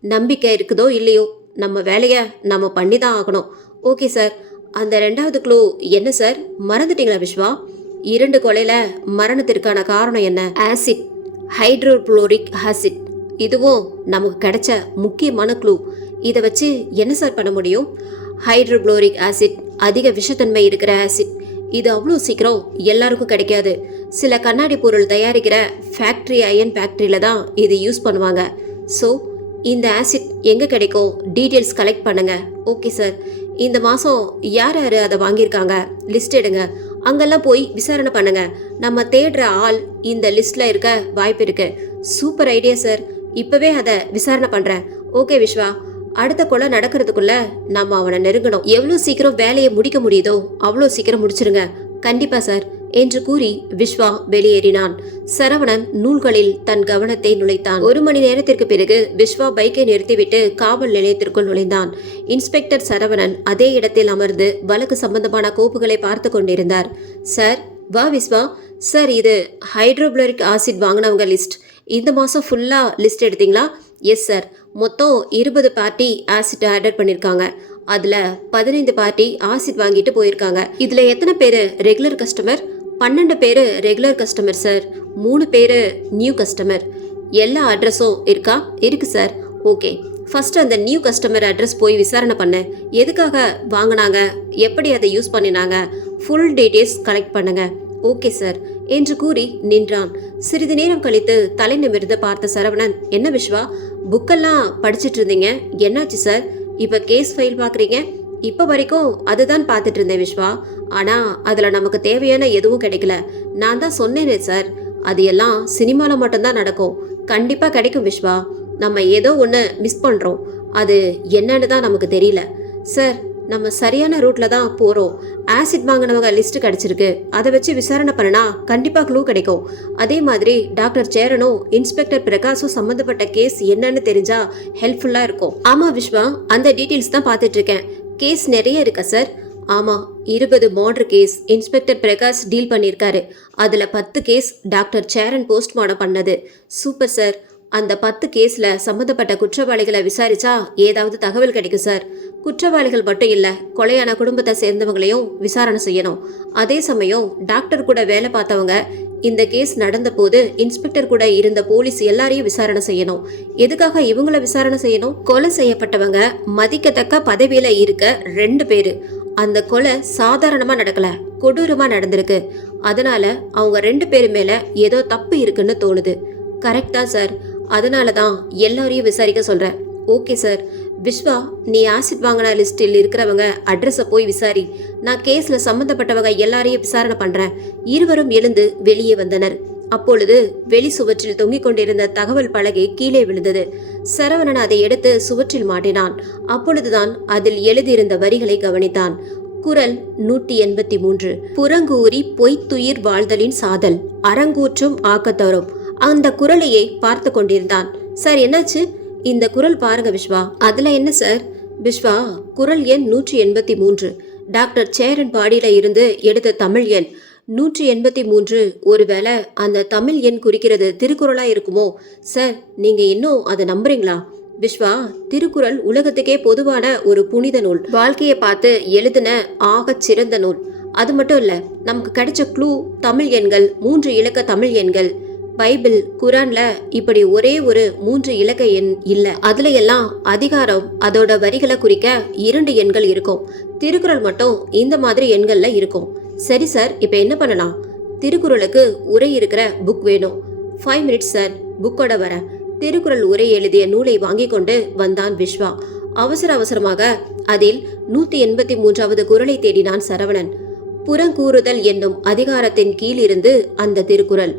நம்பிக்கை இருக்குதோ இல்லையோ, நம்ம வேலையை நம்ம பண்ணி தான் ஆகணும். ஓகே சார், அந்த 2வது க்ளூ என்ன சார்? மறந்துட்டீங்களா விஸ்வா? 2 கொலையில மரணத்திற்கான காரணம் என்ன? Acid, hydrochloric acid. இதுவும் நமக்கு கிடைச்ச முக்கியமான க்ளூ. இதை வச்சு என்ன சார் பண்ண முடியும்? ஹைட்ரோகுளோரிக் ஆசிட் அதிக விஷத்தன்மை இருக்கிற ஆசிட். இது அவ்வளோ சீக்கிரம் எல்லாருக்கும் கிடைக்காது. சில கண்ணாடி பொருள் தயாரிக்கிற ஃபேக்ட்ரி, அயன் ஃபேக்ட்ரியில தான் இது யூஸ் பண்ணுவாங்க. ஸோ இந்த ஆசிட் எங்கே கிடைக்கும்? டீட்டெயில்ஸ் கலெக்ட் பண்ணுங்க. Okay sir. இந்த மாதம் யார் யார் அதை வாங்கியிருக்காங்க லிஸ்ட் எடுங்க. அங்கெல்லாம் போய் விசாரணை பண்ணுங்க. நம்ம தேடுற ஆள் இந்த லிஸ்ட்ல இருக்க வாய்ப்பு இருக்கு. Super idea sir. இப்பவே அதை விசாரணை பண்றேன். ஓகே விஸ்வா, அடுத்த கொலை நடக்கிறதுக்குள்ள நம்ம அவனை நெருங்கணும். எவ்வளோ சீக்கிரம் வேலையை முடிக்க முடியுதோ அவ்வளோ சீக்கிரம் முடிச்சிருங்க. கண்டிப்பா சார் என்று கூறி விஸ்வா வெளியேறினான். சரவணன் நூல்களில் தன் கவனத்தை நுழைத்தான். 1 மணி நேரத்திற்கு பிறகு விஸ்வா பைக்கை நிறுத்திவிட்டு காவல் நிலையத்திற்குள் நுழைந்தான். இன்ஸ்பெக்டர் சரவணன் அதே இடத்தில் அமர்ந்து வழக்கு சம்பந்தமான கோப்புகளை பார்த்து கொண்டிருந்தார். சார், வா விஸ்வா. சார், இது ஹைட்ரோகுளோரிக் ஆசிட் வாங்கினவங்க லிஸ்ட். இந்த மாதம் ஃபுல்லாக லிஸ்ட் எடுத்தீங்களா? Yes sir. மொத்தம் 20 பார்ட்டி ஆசிட் ஆர்டர் பண்ணியிருக்காங்க. அதில் 15 பார்ட்டி ஆசிட் வாங்கிட்டு போயிருக்காங்க. இதில் எத்தனை பேர் ரெகுலர் கஸ்டமர்? 12 பேர் ரெகுலர் கஸ்டமர் சார். 3 பேர் நியூ கஸ்டமர். எல்லா அட்ரஸும் இருக்கா? இருக்கு சார். ஓகே, ஃபர்ஸ்ட் அந்த நியூ கஸ்டமர் அட்ரஸ் போய் விசாரணை பண்ண. எதுக்காக வாங்கினாங்க, எப்படி அதை யூஸ் பண்ணினாங்க, ஃபுல் டீட்டெயில்ஸ் கலெக்ட் பண்ணுங்க. ஓகே சார் என்று கூறி நின்றான். சிறிது நேரம் கழித்து தலை நிமிர்ந்து பார்த்த சரவணன், என்ன விஸ்வா, புக்கெல்லாம் படிச்சுட்டு இருந்தீங்க, என்னாச்சு சார்? இப்போ கேஸ் ஃபைல் பார்க்குறீங்க? இப்போ வரைக்கும் அதுதான் பார்த்துட்டு இருந்தேன் விஸ்வா. ஆனால் அதில் நமக்கு தேவையான எதுவும் கிடைக்கல. நான் தான் சொன்னேனே சார், அது எல்லாம் சினிமாவில் மட்டும்தான் நடக்கும். கண்டிப்பாக கிடைக்கும் விஸ்வா. நம்ம ஏதோ ஒன்று மிஸ் பண்ணுறோம். அது என்னன்னு தான் நமக்கு தெரியல சார். நம்ம சரியான ரூட்ல தான் போகிறோம். ஆசிட் வாங்கினவங்க லிஸ்ட் கிடச்சிருக்கு. அதை வச்சு விசாரணை பண்ணனா கண்டிப்பாக க்ளூ கிடைக்கும். அதே மாதிரி டாக்டர் சேரனும் இன்ஸ்பெக்டர் பிரகாஷும் சம்மந்தப்பட்ட கேஸ் என்னன்னு தெரிஞ்சா ஹெல்ப்ஃபுல்லாக இருக்கும். ஆமாம் விஸ்வா, அந்த டீட்டெயில்ஸ் தான் பார்த்துட்டு இருக்கேன். கேஸ் நிறைய இருக்கா சார்? ஆமாம், 20 murder case inspector Prakash deal பண்ணியிருக்காரு. அதில் 10 கேஸ் டாக்டர் சேரன் போஸ்ட்மார்ட்டம் பண்ணது. Super sir. அந்த 10 கேஸில் சம்மந்தப்பட்ட குற்றவாளிகளை விசாரிச்சா ஏதாவது தகவல் கிடைக்கும் சார். குற்றவாளிகள் மட்டும் இல்லை, கொலையான குடும்பத்தை சேர்ந்தவங்களையும் விசாரணை செய்யணும். அதே சமயம் டாக்டர் கூட வேலை பார்த்தவங்க, இந்த கேஸ் நடந்த போது இன்ஸ்பெக்டர் கூட இருந்த போலீஸ் எல்லாரையும் விசாரணை செய்யணும். எதுக்காக இவங்கள விசாரணை செய்யணும்? கொலை செய்யப்பட்டவங்க மதிக்கத்தக்க பதவியில இருக்க 2 பேரு. அந்த கொலை சாதாரணமா நடக்கல, கொடூரமா நடந்திருக்கு. அதனால அவங்க 2 பேரு மேல ஏதோ தப்பு இருக்குன்னு தோணுது. கரெக்ட் தான் சார். அதனால தான் எல்லாரையும் விசாரிக்க சொல்றேன். Okay sir. விஸ்வா, நீ ஆசிட் வாங்கின லிஸ்டில் இருக்கிறவங்க அட்ரஸை போய் விசாரி. நான் கேஸ்ல சம்பந்தப்பட்டவங்க எல்லாரையும் விசாரணை பண்றேன். இருவரும் எழுந்து வெளியே வந்தனர். அப்பொழுது வெளி சுவற்றில் தொங்கிக் கொண்டிருந்த தகவல் பலகை கீழே விழுந்தது. சரவணன் அதை எடுத்து சுவற்றில் மாட்டினான். அப்பொழுதுதான் அதில் எழுதியிருந்த வரிகளை கவனித்தான். குறள் 183. புறங்கூறி பொய்த்துயிர் வாழ்தலின் சாதல் அரங்கூற்றும் ஆக்கத்தரும். அந்த குறளையை பார்த்து கொண்டிருந்தான். சார், என்னாச்சு? இந்த குறள் பாருங்க விஸ்வா. அதுல என்ன சார்? விஸ்வா, குறள் எண் 183 டாக்டர் சேரன் பாடியில இருந்து எடுத்த தமிழ் எண் 183. ஒருவேளை அந்த தமிழ் எண் குறிக்கிறது திருக்குறளா இருக்குமோ? சார், நீங்க இன்னும் அதை நம்புறீங்களா? விஸ்வா, திருக்குறள் உலகத்துக்கே பொதுவான ஒரு புனித நூல். வாழ்க்கையை பார்த்து எழுதின ஆகச் சிறந்த நூல். அது மட்டும் இல்ல, நமக்கு கிடைச்ச க்ளூ தமிழ் எண்கள், 3 இலக்க தமிழ் எண்கள். பைபிள், குரான்ல இப்படி ஒரே ஒரு 3 இலக்க எண் இல்ல. அதுல எல்லாம் அதிகாரம், அதோட வரிகளை குறிக்க 2 எண்கள் இருக்கும். திருக்குறள் மட்டும் இந்த மாதிரி எண்கள்ல இருக்கும். சரி சார், இப்ப என்ன பண்ணலாம்? திருக்குறளுக்கு உரை இருக்கிற புக் வேணும். 5 மினிட்ஸ் சார், புக்கோட வர. திருக்குறள் உரை எழுதிய நூலை வாங்கி கொண்டு வந்தான் விஸ்வா. அவசர அவசரமாக அதில் 183வது குறளை தேடினான் சரவணன். புறங்கூறுதல் என்னும் அதிகாரத்தின் கீழ் இருந்து அந்த திருக்குறள்.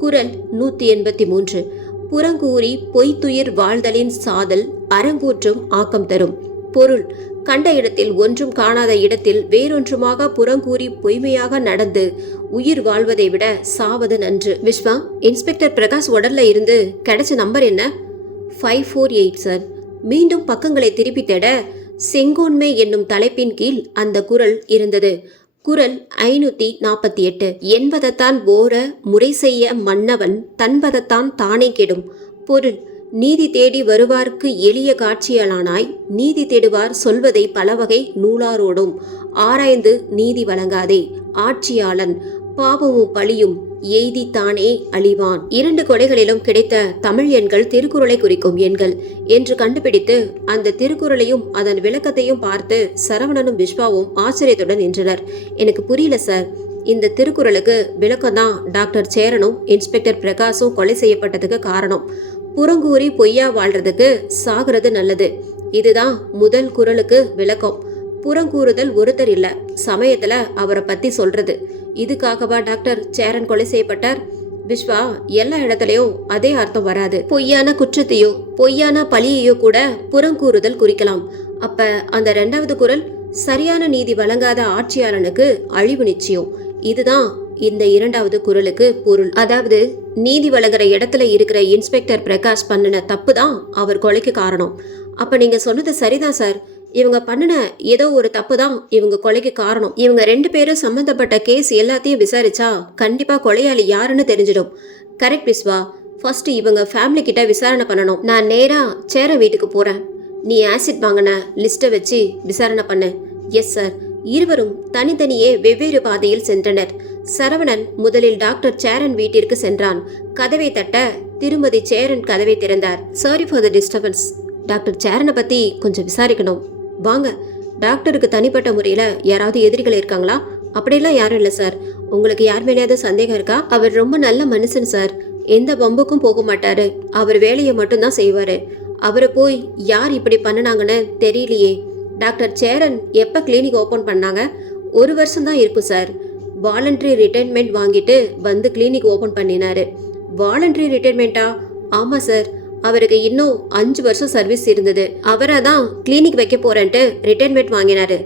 குறள் 183. புறங்கூறி பொய்த்துயிர் வாழ்தலின் சாதல் அறங்கூற்றும் ஆக்கம் தரும். பொருள்: கண்ட இடத்தில் ஒன்றும் காணாத இடத்தில் வேறொன்றுமாக புறங்கூறி பொய்மையாக நடந்து உயிர் வாழ்வதை விட சாவது நன்று. விஸ்வா, இன்ஸ்பெக்டர் பிரகாஷ் உடல்ல இருந்து கிடைச்ச நம்பர் என்ன? 548 சார். மீண்டும் பக்கங்களை திருப்பி தேட செங்கோன்மை என்னும் தலைப்பின் கீழ் அந்த குறள் இருந்தது. குறள் 548. என்பதத்தான் போர முறை செய்ய மன்னவன் தன்பதத்தான் தானே கெடும். பொருள்: நீதி தேடி வருவார்க்கு எளிய காட்சியலானாய் நீதி தேடுவார் சொல்வதை பலவகை நூலாரோடும் ஆராய்ந்து நீதி வழங்காதே ஆட்சியாளன் பாவமும் பழியும் எய்தி தானே அழிவான். 2 கொடைகளிலும் கிடைத்த தமிழ் எண்கள் திருக்குறளை குறிக்கும் எண்கள் என்று கண்டுபிடித்து அந்த திருக்குறளையும் அதன் விளக்கத்தையும் பார்த்து சரவணனும் விஸ்வாவும் ஆச்சரியத்துடன் நின்றனர். எனக்கு புரியல சார். இந்த திருக்குறளுக்கு விளக்கம்தான் டாக்டர் சேரனும் இன்ஸ்பெக்டர் பிரகாஷும் கொலை செய்யப்பட்டதுக்கு காரணம். புறங்கூறி பொய்யா வாழ்றதுக்கு சாகிறது நல்லது. இதுதான் முதல் குறளுக்கு விளக்கம். புறங்கூறுதல் ஒருத்தர் இல்ல, சமயத்துல அவரை பத்தி சொல்றது. இதுக்காகவா டாக்டர் சேரன் கொலை செய்யப்பட்டார்? விஸ்வா, எல்லா இடத்துலயும் அதே அர்த்தம் வராது. பொய்யான குற்றத்தையோ பொய்யான பழியையோ கூட புறங்கூறுதல் குறிக்கலாம். அப்ப அந்த 2வது குறள் சரியான நீதி வழங்காத ஆட்சியாளனுக்கு அழிவு நிச்சயம். இதுதான் இந்த 2வது குறளுக்கு பொருள். அதாவது நீதி வழங்குற இடத்துல இருக்கிற இன்ஸ்பெக்டர் பிரகாஷ் பண்ணின தப்பு தான் அவர் கொலைக்கு காரணம். அப்ப நீங்க சொன்னது சரிதான் சார். இவங்க பண்ணின ஏதோ ஒரு தப்பு தான் இவங்க கொலைக்கு காரணம். இவங்க 2 பேரும் சம்பந்தப்பட்ட கேஸ் எல்லாத்தையும் விசாரிச்சா கண்டிப்பா கொலையாளி யாருன்னு தெரிஞ்சிடும். கரெக்ட் விஸ்வா. ஃபர்ஸ்ட் இவங்க ஃபேமிலி கிட்ட விசாரணை பண்ணணும். நான் நேரா சேரன் வீட்டுக்கு போறேன். நீ ஆசிட் வாங்கின லிஸ்ட்டை வச்சு விசாரணை பண்ணு. Yes sir. இருவரும் தனித்தனியே வெவ்வேறு பாதையில் சென்றனர். சரவணன் முதலில் டாக்டர் சேரன் வீட்டிற்கு சென்றான். கதவை தட்ட திருமதி சேரன் கதவை திறந்தார். Sorry for the disturbance. Doctor சேரனை பத்தி கொஞ்சம் விசாரிக்கணும். வாங்க. டாக்டருக்கு தனிப்பட்ட முறையில் யாராவது எதிரிகள் இருக்காங்களா? அப்படியெல்லாம் யாரும் இல்லை சார். உங்களுக்கு யார் மேலேயாவது சந்தேகம் இருக்கா? அவர் ரொம்ப நல்ல மனுஷன் சார். எந்த பம்புக்கும் போக மாட்டாரு. அவர் வேலையை மட்டும்தான் செய்வாரு. அவரை போய் யார் இப்படி பண்ணினாங்கன்னு தெரியலையே. டாக்டர் சேரன் எப்போ கிளினிக் ஓப்பன் பண்ணாங்க? 1 வருஷம் தான் இருக்கும் சார். வாலண்டரி ரிட்டைர்மெண்ட் வாங்கிட்டு வந்து கிளினிக் ஓப்பன் பண்ணினாரு. வாலண்டரி ரிட்டைர்மெண்ட்டா? ஆமாம் சார். அவருக்கு இன்னும் 5 வருஷம் சர்வீஸ் இருந்தது. அவரை தான் கிளினிக் வைக்க போறேன்ட்டு ரிட்டைர்மெண்ட் வாங்கினாரு.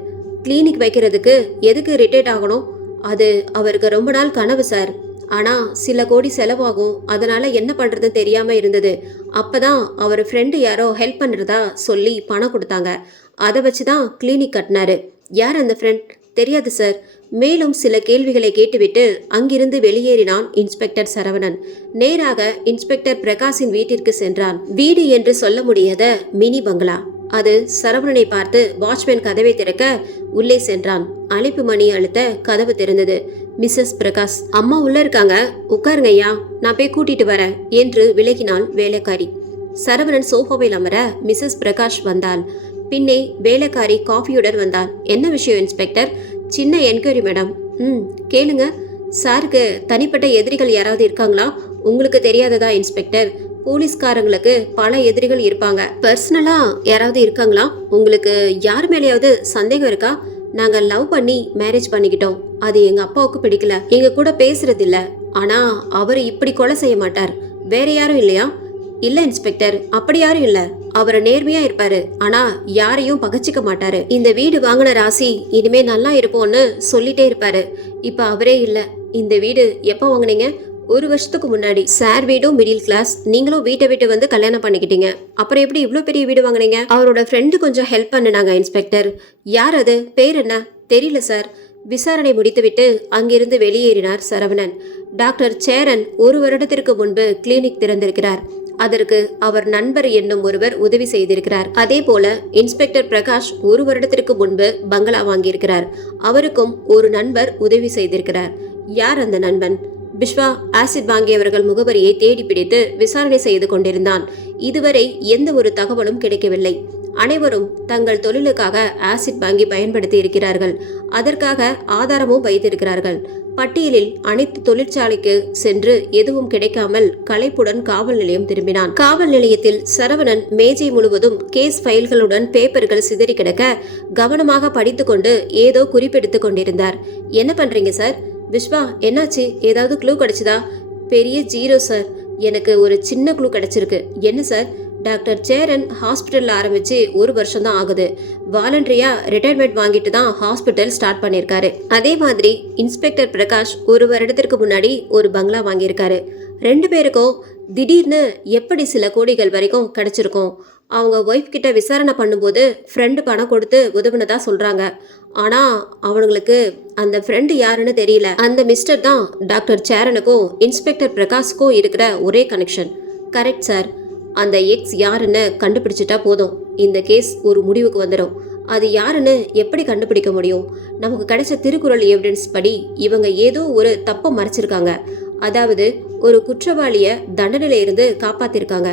கிளினிக் வைக்கிறதுக்கு எதுக்கு ரிட்டையர்ட் ஆகணும்? அது அவருக்கு ரொம்ப நாள் கனவு சார். ஆனா சில கோடி செலவாகும். அதனால என்ன பண்றதுன்னு தெரியாம இருந்தது. அப்பதான் அவர் ஃப்ரெண்டு யாரோ ஹெல்ப் பண்றதா சொல்லி பணம் கொடுத்தாங்க. அதை வச்சுதான் கிளினிக் கட்டினாரு. யார் அந்த ஃப்ரெண்ட்? தெரியாது சார். மேலும் சில கேள்விகளை கேட்டுவிட்டு அங்கிருந்து வெளியேறினான் இன்ஸ்பெக்டர் சரவணன். நேராக இன்ஸ்பெக்டர் பிரகாஷின் வீட்டிற்கு சென்றான். வீடு என்று சொல்ல முடியாத மினி பங்களா அது. சரவணனை பார்த்து வாட்ச்மேன் கதவை திறக்க உள்ளே சென்றான். அழைப்பு மணி அழுத்த கதவு திறந்தது. மிஸ்ஸஸ் பிரகாஷ், அம்மா உள்ள இருக்காங்க, உட்காருங்க ஐயா, நான் போய் கூட்டிட்டு வரேன் என்று விலகினாள் வேலைக்காரி. சரவணன் சோஃபாவில் அமர மிஸ்ஸஸ் பிரகாஷ் வந்தாள். பின்னே வேலைக்காரி காஃபியுடன் வந்தாள். என்ன விஷயம் இன்ஸ்பெக்டர்? சின்ன என்கொயரி மேடம். கேளுங்க. சாருக்கு தனிப்பட்ட எதிரிகள் யாராவது இருக்காங்களா? உங்களுக்கு தெரியாததா இன்ஸ்பெக்டர்? போலீஸ்காரங்களுக்கு பல எதிரிகள் இருப்பாங்க. பர்சனலா யாராவது இருக்காங்களா? உங்களுக்கு யார் மேலேயாவது சந்தேகம் இருக்கா? நாங்க லவ் பண்ணி மேரேஜ் பண்ணிக்கிட்டோம். அது எங்க அப்பாவுக்கு பிடிக்கல. எங்க கூட பேசுறது இல்ல. ஆனா அவர் இப்படி கொலை செய்ய மாட்டார். வேற யாரும் இல்லையா? இல்ல இன்ஸ்பெக்டர், அப்படி யாரும் இல்ல. அவர் நேர்மையா இருப்பாரு. ஆனா யாரையும் பகச்சிக்க மாட்டாரு. இந்த வீடு வாங்கின ராசி இனிமே நல்லா இருப்போம்னு சொல்லிட்டே இருப்பாரு. இப்ப அவரே இல்ல. இந்த வீடு எப்போ வாங்கினீங்க? 1 வருஷத்துக்கு முன்னாடி. சார் வீடும் மிடில் கிளாஸ். நீங்களும் வீட்டை விட்டு வந்து கல்யாணம் பண்ணிக்கிட்டீங்க. அப்புறம் எப்படி இவ்வளோ பெரிய வீடு வாங்கினீங்க? அவரோட ஃப்ரெண்டு கொஞ்சம் ஹெல்ப் பண்ணினாங்க இன்ஸ்பெக்டர். யார் அது? பேர் என்ன? தெரியல சார். விசாரணை முடித்துவிட்டு அங்கிருந்து வெளியேறினார் சரவணன். டாக்டர் சேரன் 1 வருடத்திற்கு முன்பு கிளினிக் திறந்திருக்கிறார். அதற்கு அவர் நண்பர் என்னும் ஒருவர் உதவி செய்திருக்கிறார். அதே போல இன்ஸ்பெக்டர் பிரகாஷ் 1 வருடத்திற்கு முன்பு பங்களா வாங்கியிருக்கிறார். அவருக்கும் ஒரு நண்பர் உதவி செய்திருக்கிறார். யார் அந்த நண்பன்? பிஸ்வா ஆசிட் வாங்கியவர்கள் முகவரியை தேடி பிடித்து விசாரணை செய்து கொண்டிருந்தான். இதுவரை எந்த ஒரு தகவலும் கிடைக்கவில்லை. அனைவரும் தங்கள் தொழிலுக்காக ஆசிட் வாங்கி பயன்படுத்தி இருக்கிறார்கள். அதற்காக ஆதாரமும் வைத்திருக்கிறார்கள். பட்டியலில் அனைத்து தொழிற்சாலைக்கு சென்று எதுவும் கிடைக்காமல் களைப்புடன் காவல் நிலையம் திரும்பினான். காவல் நிலையத்தில் சரவணன் மேஜை முழுவதும் கேஸ் ஃபைல்களுடன் பேப்பர்கள் சிதறி கிடக்க கவனமாக படித்துக்கொண்டு ஏதோ குறிப்பெடுத்துக் கொண்டிருந்தார். என்ன பண்றீங்க சார்? விஸ்வா, என்னாச்சு? ஏதாவது க்ளூ கிடைச்சதா? பெரிய ஜீரோ சார். எனக்கு ஒரு சின்ன க்ளூ கிடைச்சிருக்கு. என்ன சார்? டாக்டர் சேரன் ஹாஸ்பிட்டல் ஆரம்பிச்சு 1 வருஷம் தான் ஆகுது. வாலண்டரியா ரிட்டையர்மெண்ட் வாங்கிட்டு தான் ஹாஸ்பிட்டல் ஸ்டார்ட் பண்ணியிருக்காரு. அதே மாதிரி இன்ஸ்பெக்டர் பிரகாஷ் 1 வருடத்திற்கு முன்னாடி ஒரு பங்களா வாங்கியிருக்காரு. 2 பேருக்கும் திடீர்னு எப்படி சில கோடிகள் வரைக்கும் கிடைச்சிருக்கும். அவங்க ஒய்ஃப் கிட்ட விசாரணை பண்ணும்போது ஃப்ரெண்டு பணம் கொடுத்து உதவுனதா சொல்றாங்க. ஆனா அவனுங்களுக்கு அந்த ஃப்ரெண்டு யாருன்னு தெரியல. அந்த மிஸ்டர் தான் டாக்டர் சேரனுக்கும் இன்ஸ்பெக்டர் பிரகாஷ்க்கும் இருக்கிற ஒரே கனெக்ஷன். Correct sir. அந்த எக்ஸ் யாருன்னு கண்டுபிடிச்சிட்டா போதும், இந்த கேஸ் ஒரு முடிவுக்கு வந்துடும். அது யாருன்னு எப்படி கண்டுபிடிக்க முடியும்? நமக்கு கிடைச்ச திருக்குறள் எவிடன்ஸ் படி இவங்க ஏதோ ஒரு தப்பை மறைச்சிருக்காங்க. அதாவது ஒரு குற்றவாளிய தண்டனையில இருந்து காப்பாத்திருக்காங்க.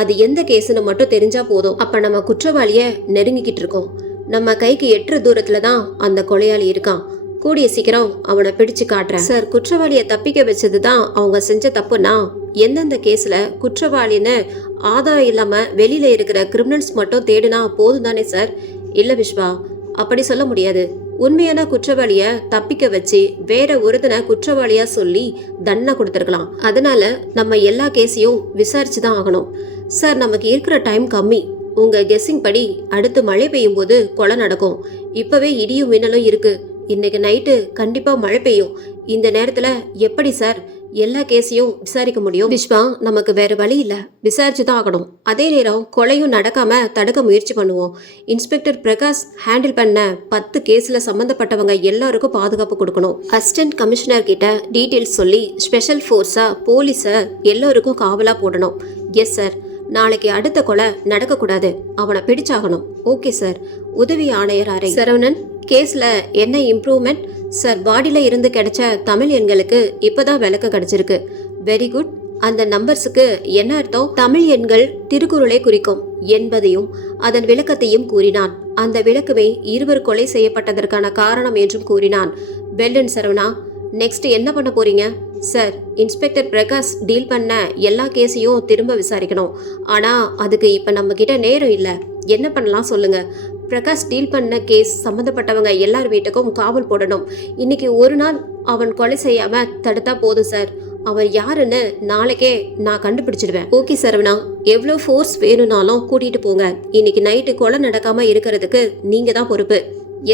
அது எந்த கேஸ்ன்னு மட்டும் தெரிஞ்சா போதும். அப்ப நம்ம குற்றவாளிய நெருங்கிக்கிட்டு இருக்கோம். நம்ம கைக்கு எட்டுற தூரத்துல தான் அந்த கொலையாளி இருக்கான். கூடிய சீக்கிரம் அவனை பிடிச்சு காட்டுறேன் சார். குற்றவாளியை தப்பிக்க வச்சது தான் அவங்க செஞ்ச தப்புனா எந்தெந்த கேஸ்ல குற்றவாளின்னு ஆதாரம் இல்லாம வெளியில இருக்கிற கிரிமினல்ஸ் மட்டும் தேடினா போதும் தானே சார்? இல்ல விஸ்வா, அப்படி சொல்ல முடியாது. உண்மையான குற்றவாளிய தப்பிக்க வச்சு வேற ஒருத்தனை குற்றவாளியா சொல்லி தண்டனை கொடுத்துருக்கலாம். அதனால நம்ம எல்லா கேஸையும் விசாரிச்சு தான் ஆகணும் சார். நமக்கு இருக்கிற டைம் கம்மி. உங்க கெஸ்ஸிங் படி அடுத்து மழை பெய்யும் போது கொலை நடக்கும். இப்பவே இடியும் மின்னலும் இருக்கு. இன்னைக்கு நைட்டு கண்டிப்பா மழை பெய்யும். இந்த நேரத்துல எப்படி சார் எல்லா கேஸையும் விசாரிக்க முடியும்? விஸ்வா, நமக்கு வேற வழி இல்ல, விசாரிச்சு தான் ஆகணும். அதே நேரம் கொலையும் நடக்காம தடுக்க முயற்சி பண்ணுவோம். இன்ஸ்பெக்டர் பிரகாஷ் ஹேண்டில் பண்ண 10 கேஸ்ல சம்பந்தப்பட்டவங்க எல்லாருக்கும் பாதுகாப்பு கொடுக்கணும். அசிஸ்டன்ட் கமிஷனர் கிட்ட டீட்டெயில்ஸ் சொல்லி ஸ்பெஷல் ஃபோர்ஸா போலீஸ எல்லாருக்கும் காவலா போடணும். Yes sir. நாளைக்கு அடுத்த கொலை நடக்கக்கூடாது. அவனை பிடிச்சாகணும். Okay sir. உதவி ஆணையர் அறை. சரவணன், கேஸ்ல என்ன இம்ப்ரூவ்மெண்ட் சார்? பாடியில இருந்து கிடைச்ச தமிழ் எண்களுக்கு இப்பதான் விளக்கம் கிடைச்சிருக்கு. Very good. அந்த நம்பர்ஸுக்கு என்ன அர்த்தம்? தமிழ் எண்கள் திருக்குறளை குறிக்கும் என்பதையும் அதன் விளக்கத்தையும் கூறினான். அந்த விளக்கமே இருவர் கொலை செய்யப்பட்டதற்கான காரணம் என்றும் கூறினான். வெல்லன் சரவணா, நெக்ஸ்ட் என்ன பண்ண போறீங்க? சார், இன்ஸ்பெக்டர் பிரகாஷ் டீல் பண்ண எல்லா கேஸையும் திரும்ப விசாரிக்கணும். ஆனா அதுக்கு இப்ப நம்ம கிட்ட நேரம் இல்ல. என்ன பண்ணலாம் சொல்லுங்க? பிரகாஷ் டீல் பண்ண கேஸ் சம்மந்தப்பட்டவங்க எல்லார் வீட்டுக்கும் காவல் போடணும். இன்னைக்கு ஒரு நாள் அவன் கொலை செய்யாம தடுத்தா போதும் சார். அவன் யாருன்னு நாளைக்கே நான் கண்டுபிடிச்சிடுவேன். ஓகே சரவணா, எவ்வளோ ஃபோர்ஸ் வேணும்னாலும் கூட்டிட்டு போங்க. இன்னைக்கு நைட்டு கொலை நடக்காம இருக்கிறதுக்கு நீங்க தான் பொறுப்பு.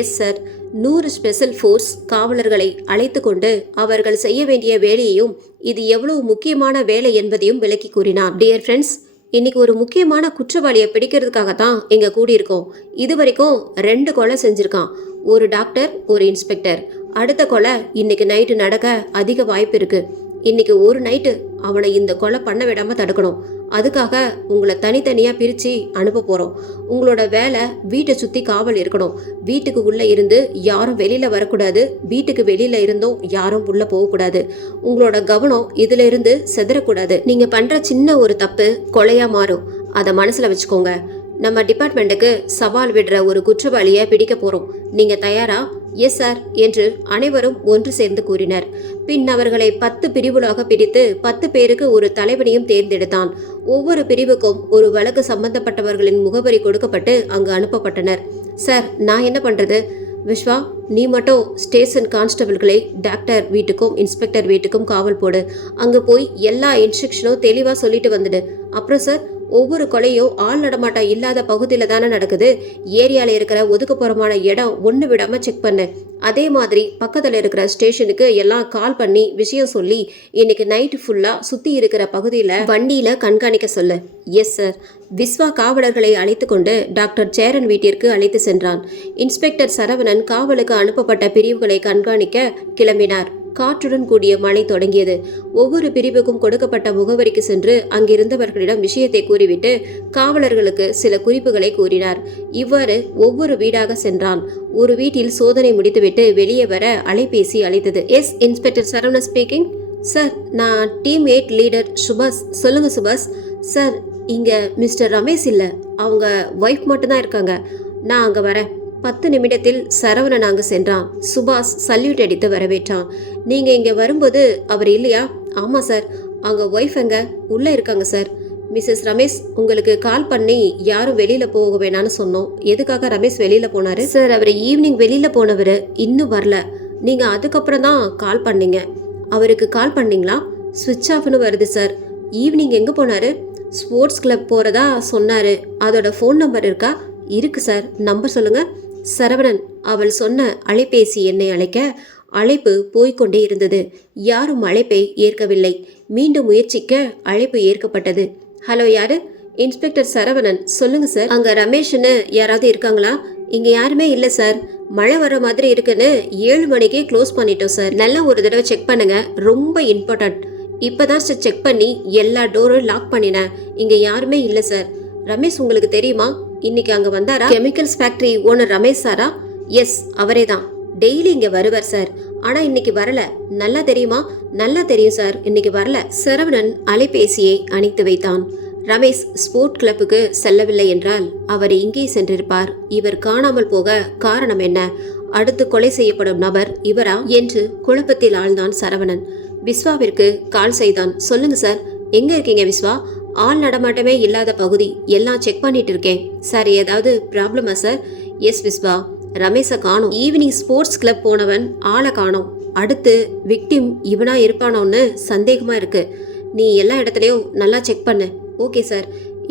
Yes sir. 100 ஸ்பெஷல் ஃபோர்ஸ் காவலர்களை அழைத்து கொண்டு அவர்கள் செய்ய வேண்டிய வேலையையும் இது எவ்வளவு முக்கியமான வேலை என்பதையும் விளக்கி கூறினார். டியர் ஃப்ரெண்ட்ஸ், இன்னைக்கு ஒரு முக்கியமான குற்றவாளியை பிடிக்கிறதுக்காக தான் இங்க கூடியிருக்கோம். இது வரைக்கும் 2 கொலை செஞ்சிருக்கான். ஒரு டாக்டர், ஒரு இன்ஸ்பெக்டர். அடுத்த கொலை இன்னைக்கு நைட்டு நடக்க அதிக வாய்ப்பு இருக்கு. இன்னைக்கு ஒரு நைட்டு அவனை இந்த கொலை பண்ண விடாம தடுக்கணும். அதுக்காக உங்களை தனித்தனியா பிரிச்சு அனுப்ப போறோம். உங்களோட வேலை வீட்டை சுத்தி காவல் இருக்கணும். வீட்டுக்கு உள்ள இருந்து யாரும் வெளியில வரக்கூடாது. வீட்டுக்கு வெளியில இருந்தும் யாரும் உள்ள போகக்கூடாது. உங்களோட கவனம் இதுல இருந்து செதறக்கூடாது. நீங்க பண்ற சின்ன ஒரு தப்பு கொலையா மாறும். அதை மனசுல வச்சுக்கோங்க. நம்ம டிபார்ட்மெண்ட்டுக்கு சவால் விடுற ஒரு குற்றவாளியை பிடிக்க போறோம். நீங்க தயாரா? எஸ் சார் என்று அனைவரும் ஒன்று சேர்ந்து கூறினர். பின் அவர்களை 10 பிரிவுகளாக பிரித்து 10 பேருக்கு ஒரு தலைவனையும் தேர்ந்தெடுத்தான். ஒவ்வொரு பிரிவுக்கும் ஒரு வழக்கு சம்பந்தப்பட்டவர்களின் முகவரி கொடுக்கப்பட்டு அங்கு அனுப்பப்பட்டனர். சார், நான் என்ன பண்றது? விஸ்வா, நீ மட்டும் ஸ்டேஷன் கான்ஸ்டபிள்களை டாக்டர் வீட்டுக்கும் இன்ஸ்பெக்டர் வீட்டுக்கும் காவல் போடு. அங்கே போய் எல்லா இன்ஸ்ட்ரக்ஷனும் தெளிவாக சொல்லிட்டு வந்துடு. அப்புறம் சார், ஒவ்வொரு கொலையும் ஆள் நடமாட்டம் இல்லாத பகுதியில் தானே நடக்குது. ஏரியாவில் இருக்கிற ஒதுக்குப்புறமான இடம் ஒன்று விடாமல் செக் பண்ணு. அதே மாதிரி பக்கத்தில் இருக்கிற ஸ்டேஷனுக்கு எல்லாம் கால் பண்ணி விஷயம் சொல்லி இன்னைக்கு நைட்டு ஃபுல்லாக சுற்றி இருக்கிற பகுதியில் வண்டியில் கண்காணிக்க சொல்லு. Yes sir. விஸ்வா காவலர்களை அழைத்து கொண்டு டாக்டர் சேரன் வீட்டிற்கு அழைத்து சென்றான். இன்ஸ்பெக்டர் சரவணன் காவலுக்கு அனுப்பப்பட்ட பிரிவுகளை கண்காணிக்க கிளம்பினார். காற்றுடன் கூடிய மழை தொடங்கியது. ஒவ்வொரு பிரிவுக்கும் கொடுக்கப்பட்ட முகவரிக்கு சென்று அங்கிருந்தவர்களிடம் விஷயத்தை கூறிவிட்டு காவலர்களுக்கு சில குறிப்புகளை கூறினார். இவ்வாறு ஒவ்வொரு வீடாக சென்றான். ஒரு வீட்டில் சோதனை முடித்துவிட்டு வெளியே வர அலைபேசி அழைத்தது. Yes, inspector Saravanan speaking. Sir, நான் டீம் 8 லீடர் சுபாஷ். சொல்லுங்க சுபாஷ். சார், இங்க மிஸ்டர் ரமேஷ் இல்லை, அவங்க ஒய்ஃப் மட்டும்தான் இருக்காங்க. நான் அங்கே வரேன். 10 நிமிடத்தில் சரவணன் அங்கு சென்றான். சுபாஷ் சல்யூட் அடித்து வரவேற்றான். நீங்க இங்க வரும்போது அவர் இல்லையா? ஆமா சார். அவங்க ஒய்ஃப் எங்க? உள்ள இருக்காங்க சார். மிஸ்ஸஸ் ரமேஷ் உங்களுக்கு கால் பண்ணி யாரும் வெளியில போக வேணான்னு சொன்னோம். எதுக்காக ரமேஷ் வெளியில போனாரு? சார், அவர் ஈவினிங் வெளியில போனவர் இன்னும் வரல. நீங்க அதுக்கப்புறம் தான் கால் பண்ணீங்க. அவருக்கு கால் பண்ணீங்களா? சுவிட்ச் ஆஃப்னு வருது சார். ஈவினிங் எங்கே போனாரு? ஸ்போர்ட்ஸ் கிளப் போகிறதா சொன்னார். அதோட ஃபோன் நம்பர் இருக்கா? இருக்கு சார். நம்பர் சொல்லுங்க. சரவணன் அவள் சொன்ன அலைபேசி எண்ணை அழைக்க அழைப்பு போய்கொண்டே இருந்தது. யாரும் அழைப்பை ஏற்கவில்லை. மீண்டும் முயற்சிக்க அழைப்பு ஏற்கப்பட்டது. ஹலோ, யாரு? இன்ஸ்பெக்டர் சரவணன். சொல்லுங்க சார். அங்கே ரமேஷ்னு யாராவது இருக்காங்களா? இங்கே யாருமே இல்லை சார். மழை வர மாதிரி இருக்குன்னு 7 மணிக்கே க்ளோஸ் பண்ணிட்டோம் சார். நல்லா ஒரு தடவை செக் பண்ணுங்க, ரொம்ப இம்பார்ட்டன்ட். இப்போதான் சார் செக் பண்ணி எல்லா டோரும் லாக் பண்ணினேன். இங்கே யாருமே இல்லை சார். ரமேஷ் உங்களுக்கு தெரியுமா? இன்னைக்கு அங்கே வந்தாரா? கெமிக்கல்ஸ் ஃபேக்டரி ஓனர் ரமேஷ் சாரா? எஸ், அவரே தான். டெய்லி இங்கே வருவார் சார். ஆனால் இன்னைக்கு வரல. நல்லா தெரியுமா? நல்லா தெரியும் சார், இன்னைக்கு வரல. சரவணன் அலைபேசியை அணைத்து வைத்தான். ரமேஷ் ஸ்போர்ட் கிளப்புக்கு செல்லவில்லை என்றால் அவர் இங்கே சென்றிருப்பார். இவர் காணாமல் போக காரணம் என்ன? அடுத்து கொலை செய்யப்படும் நபர் இவரா என்று குழப்பத்தில் ஆழ்ந்தான் சரவணன். விஸ்வாவிற்கு கால் செய்தான். சொல்லுங்க சார், எங்க இருக்கீங்க விஸ்வா? ஆள் நடமாட்டமே இல்லாத பகுதி, எல்லாம் செக் பண்ணிட்டு இருக்கேன் சார். ஏதாவது ப்ராப்ளமா சார்? எஸ் விஸ்வா, ரமேஷை காணோம். ஈவினிங் ஸ்போர்ட்ஸ் கிளப் போனவன் ஆளை காணோம். அடுத்து விக்டிம் இவனா இருப்பானோன்னு சந்தேகமா இருக்கு. நீ எல்லா இடத்துலையும் நல்லா செக் பண்ணு. Okay sir.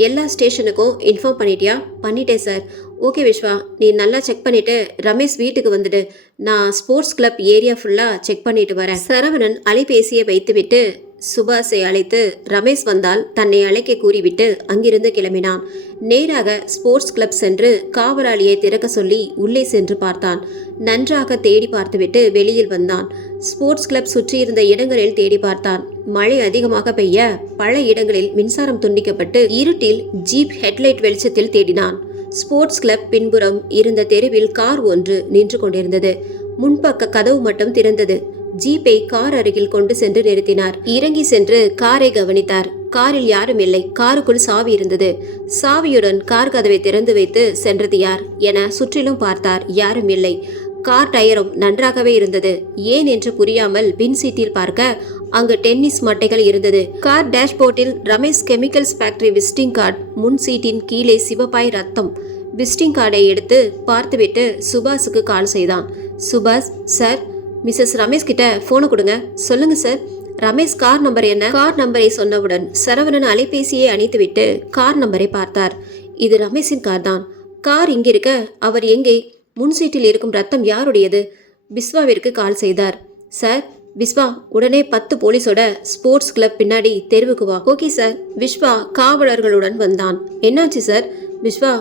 எல்லா ஸ்டேஷனுக்கும் இன்ஃபார்ம் பண்ணிட்டியா? பண்ணிட்டேன் சார். ஓகே விஸ்வா, நீ நல்லா செக் பண்ணிட்டு ரமேஷ் வீட்டுக்கு வந்துடு. நான் ஸ்போர்ட்ஸ் கிளப் ஏரியா ஃபுல்லாக செக் பண்ணிட்டு வரேன். சரவணன் அலைபேசியை வைத்துவிட்டு சுபாஷை அழைத்து ரமேஷ் வந்தால் தன்னை அழைக்க கூறிவிட்டு அங்கிருந்து கிளம்பினான். நேராக ஸ்போர்ட்ஸ் கிளப் சென்று காவலாளியை திறக்க சொல்லி உள்ளே சென்று பார்த்தான். நன்றாக தேடி பார்த்துவிட்டு வெளியில் வந்தான். ஸ்போர்ட்ஸ் கிளப் சுற்றியிருந்த இடங்களில் தேடி பார்த்தான். மழை அதிகமாக பெய்ய பல இடங்களில் மின்சாரம் துண்டிக்கப்பட்டு இருட்டில் ஜீப் ஹெட்லைட் வெளிச்சத்தில் தேடினான். ஸ்போர்ட்ஸ் கிளப் பின்புறம் இருந்த தெருவில் கார் ஒன்று நின்று கொண்டிருந்தது. முன்பக்க கதவு மட்டும் திறந்தது. ஜீப்பை கார் அருகில் கொண்டு சென்று நிறுத்தினார். இறங்கி சென்று காரை கவனித்தார். காரில் யாரும் இல்லை. காருக்குள் சாவி இருந்தது. சாவியுடன் கார் கதவை திறந்து வைத்து சென்றது யார் என சுற்றிலும் பார்த்தார். யாரும் இல்லை. கார் டயரும் நன்றாகவே இருந்தது. ஏன் என்று புரியாமல் பின் சீட்டில் பார்க்க அங்கு டென்னிஸ் மட்டைகள் இருந்தது. கார் டேஷ்போர்ட்டில் Ramesh Chemicals factory visiting card. முன் சீட்டின் கீழே சிவப்பாய் ரத்தம். விசிட்டிங் கார்டை எடுத்து பார்த்துவிட்டு சுபாஷுக்கு கால் செய்தான். சுபாஷ் சார், மிஸ்ஸஸ் ரமேஷ் கிட்ட போனை கொடுங்க. சொல்லுங்க சார். ரமேஷ் கார் நம்பர் என்ன? கார் நம்பரை சொன்னவுடன் சரவணன் அலைபேசியை அணைத்துவிட்டு கார் நம்பரை பார்த்தார். இது ரமேஷின் கார் தான். கார் இங்கிருக்க அவர் எங்கே? முன் சீட்டில் இருக்கும் ரத்தம் யாருடையது? விஸ்வாவிற்கு கால் செய்தார். சார், விஸ்வா உடனே 10 போலீஸோட ஸ்போர்ட்ஸ் கிளப் பின்னாடி தெருவுக்கு வா. Okay sir. விஸ்வா காவலர்களுடன் வந்தான். என்னாச்சு சார்? விஸ்வா,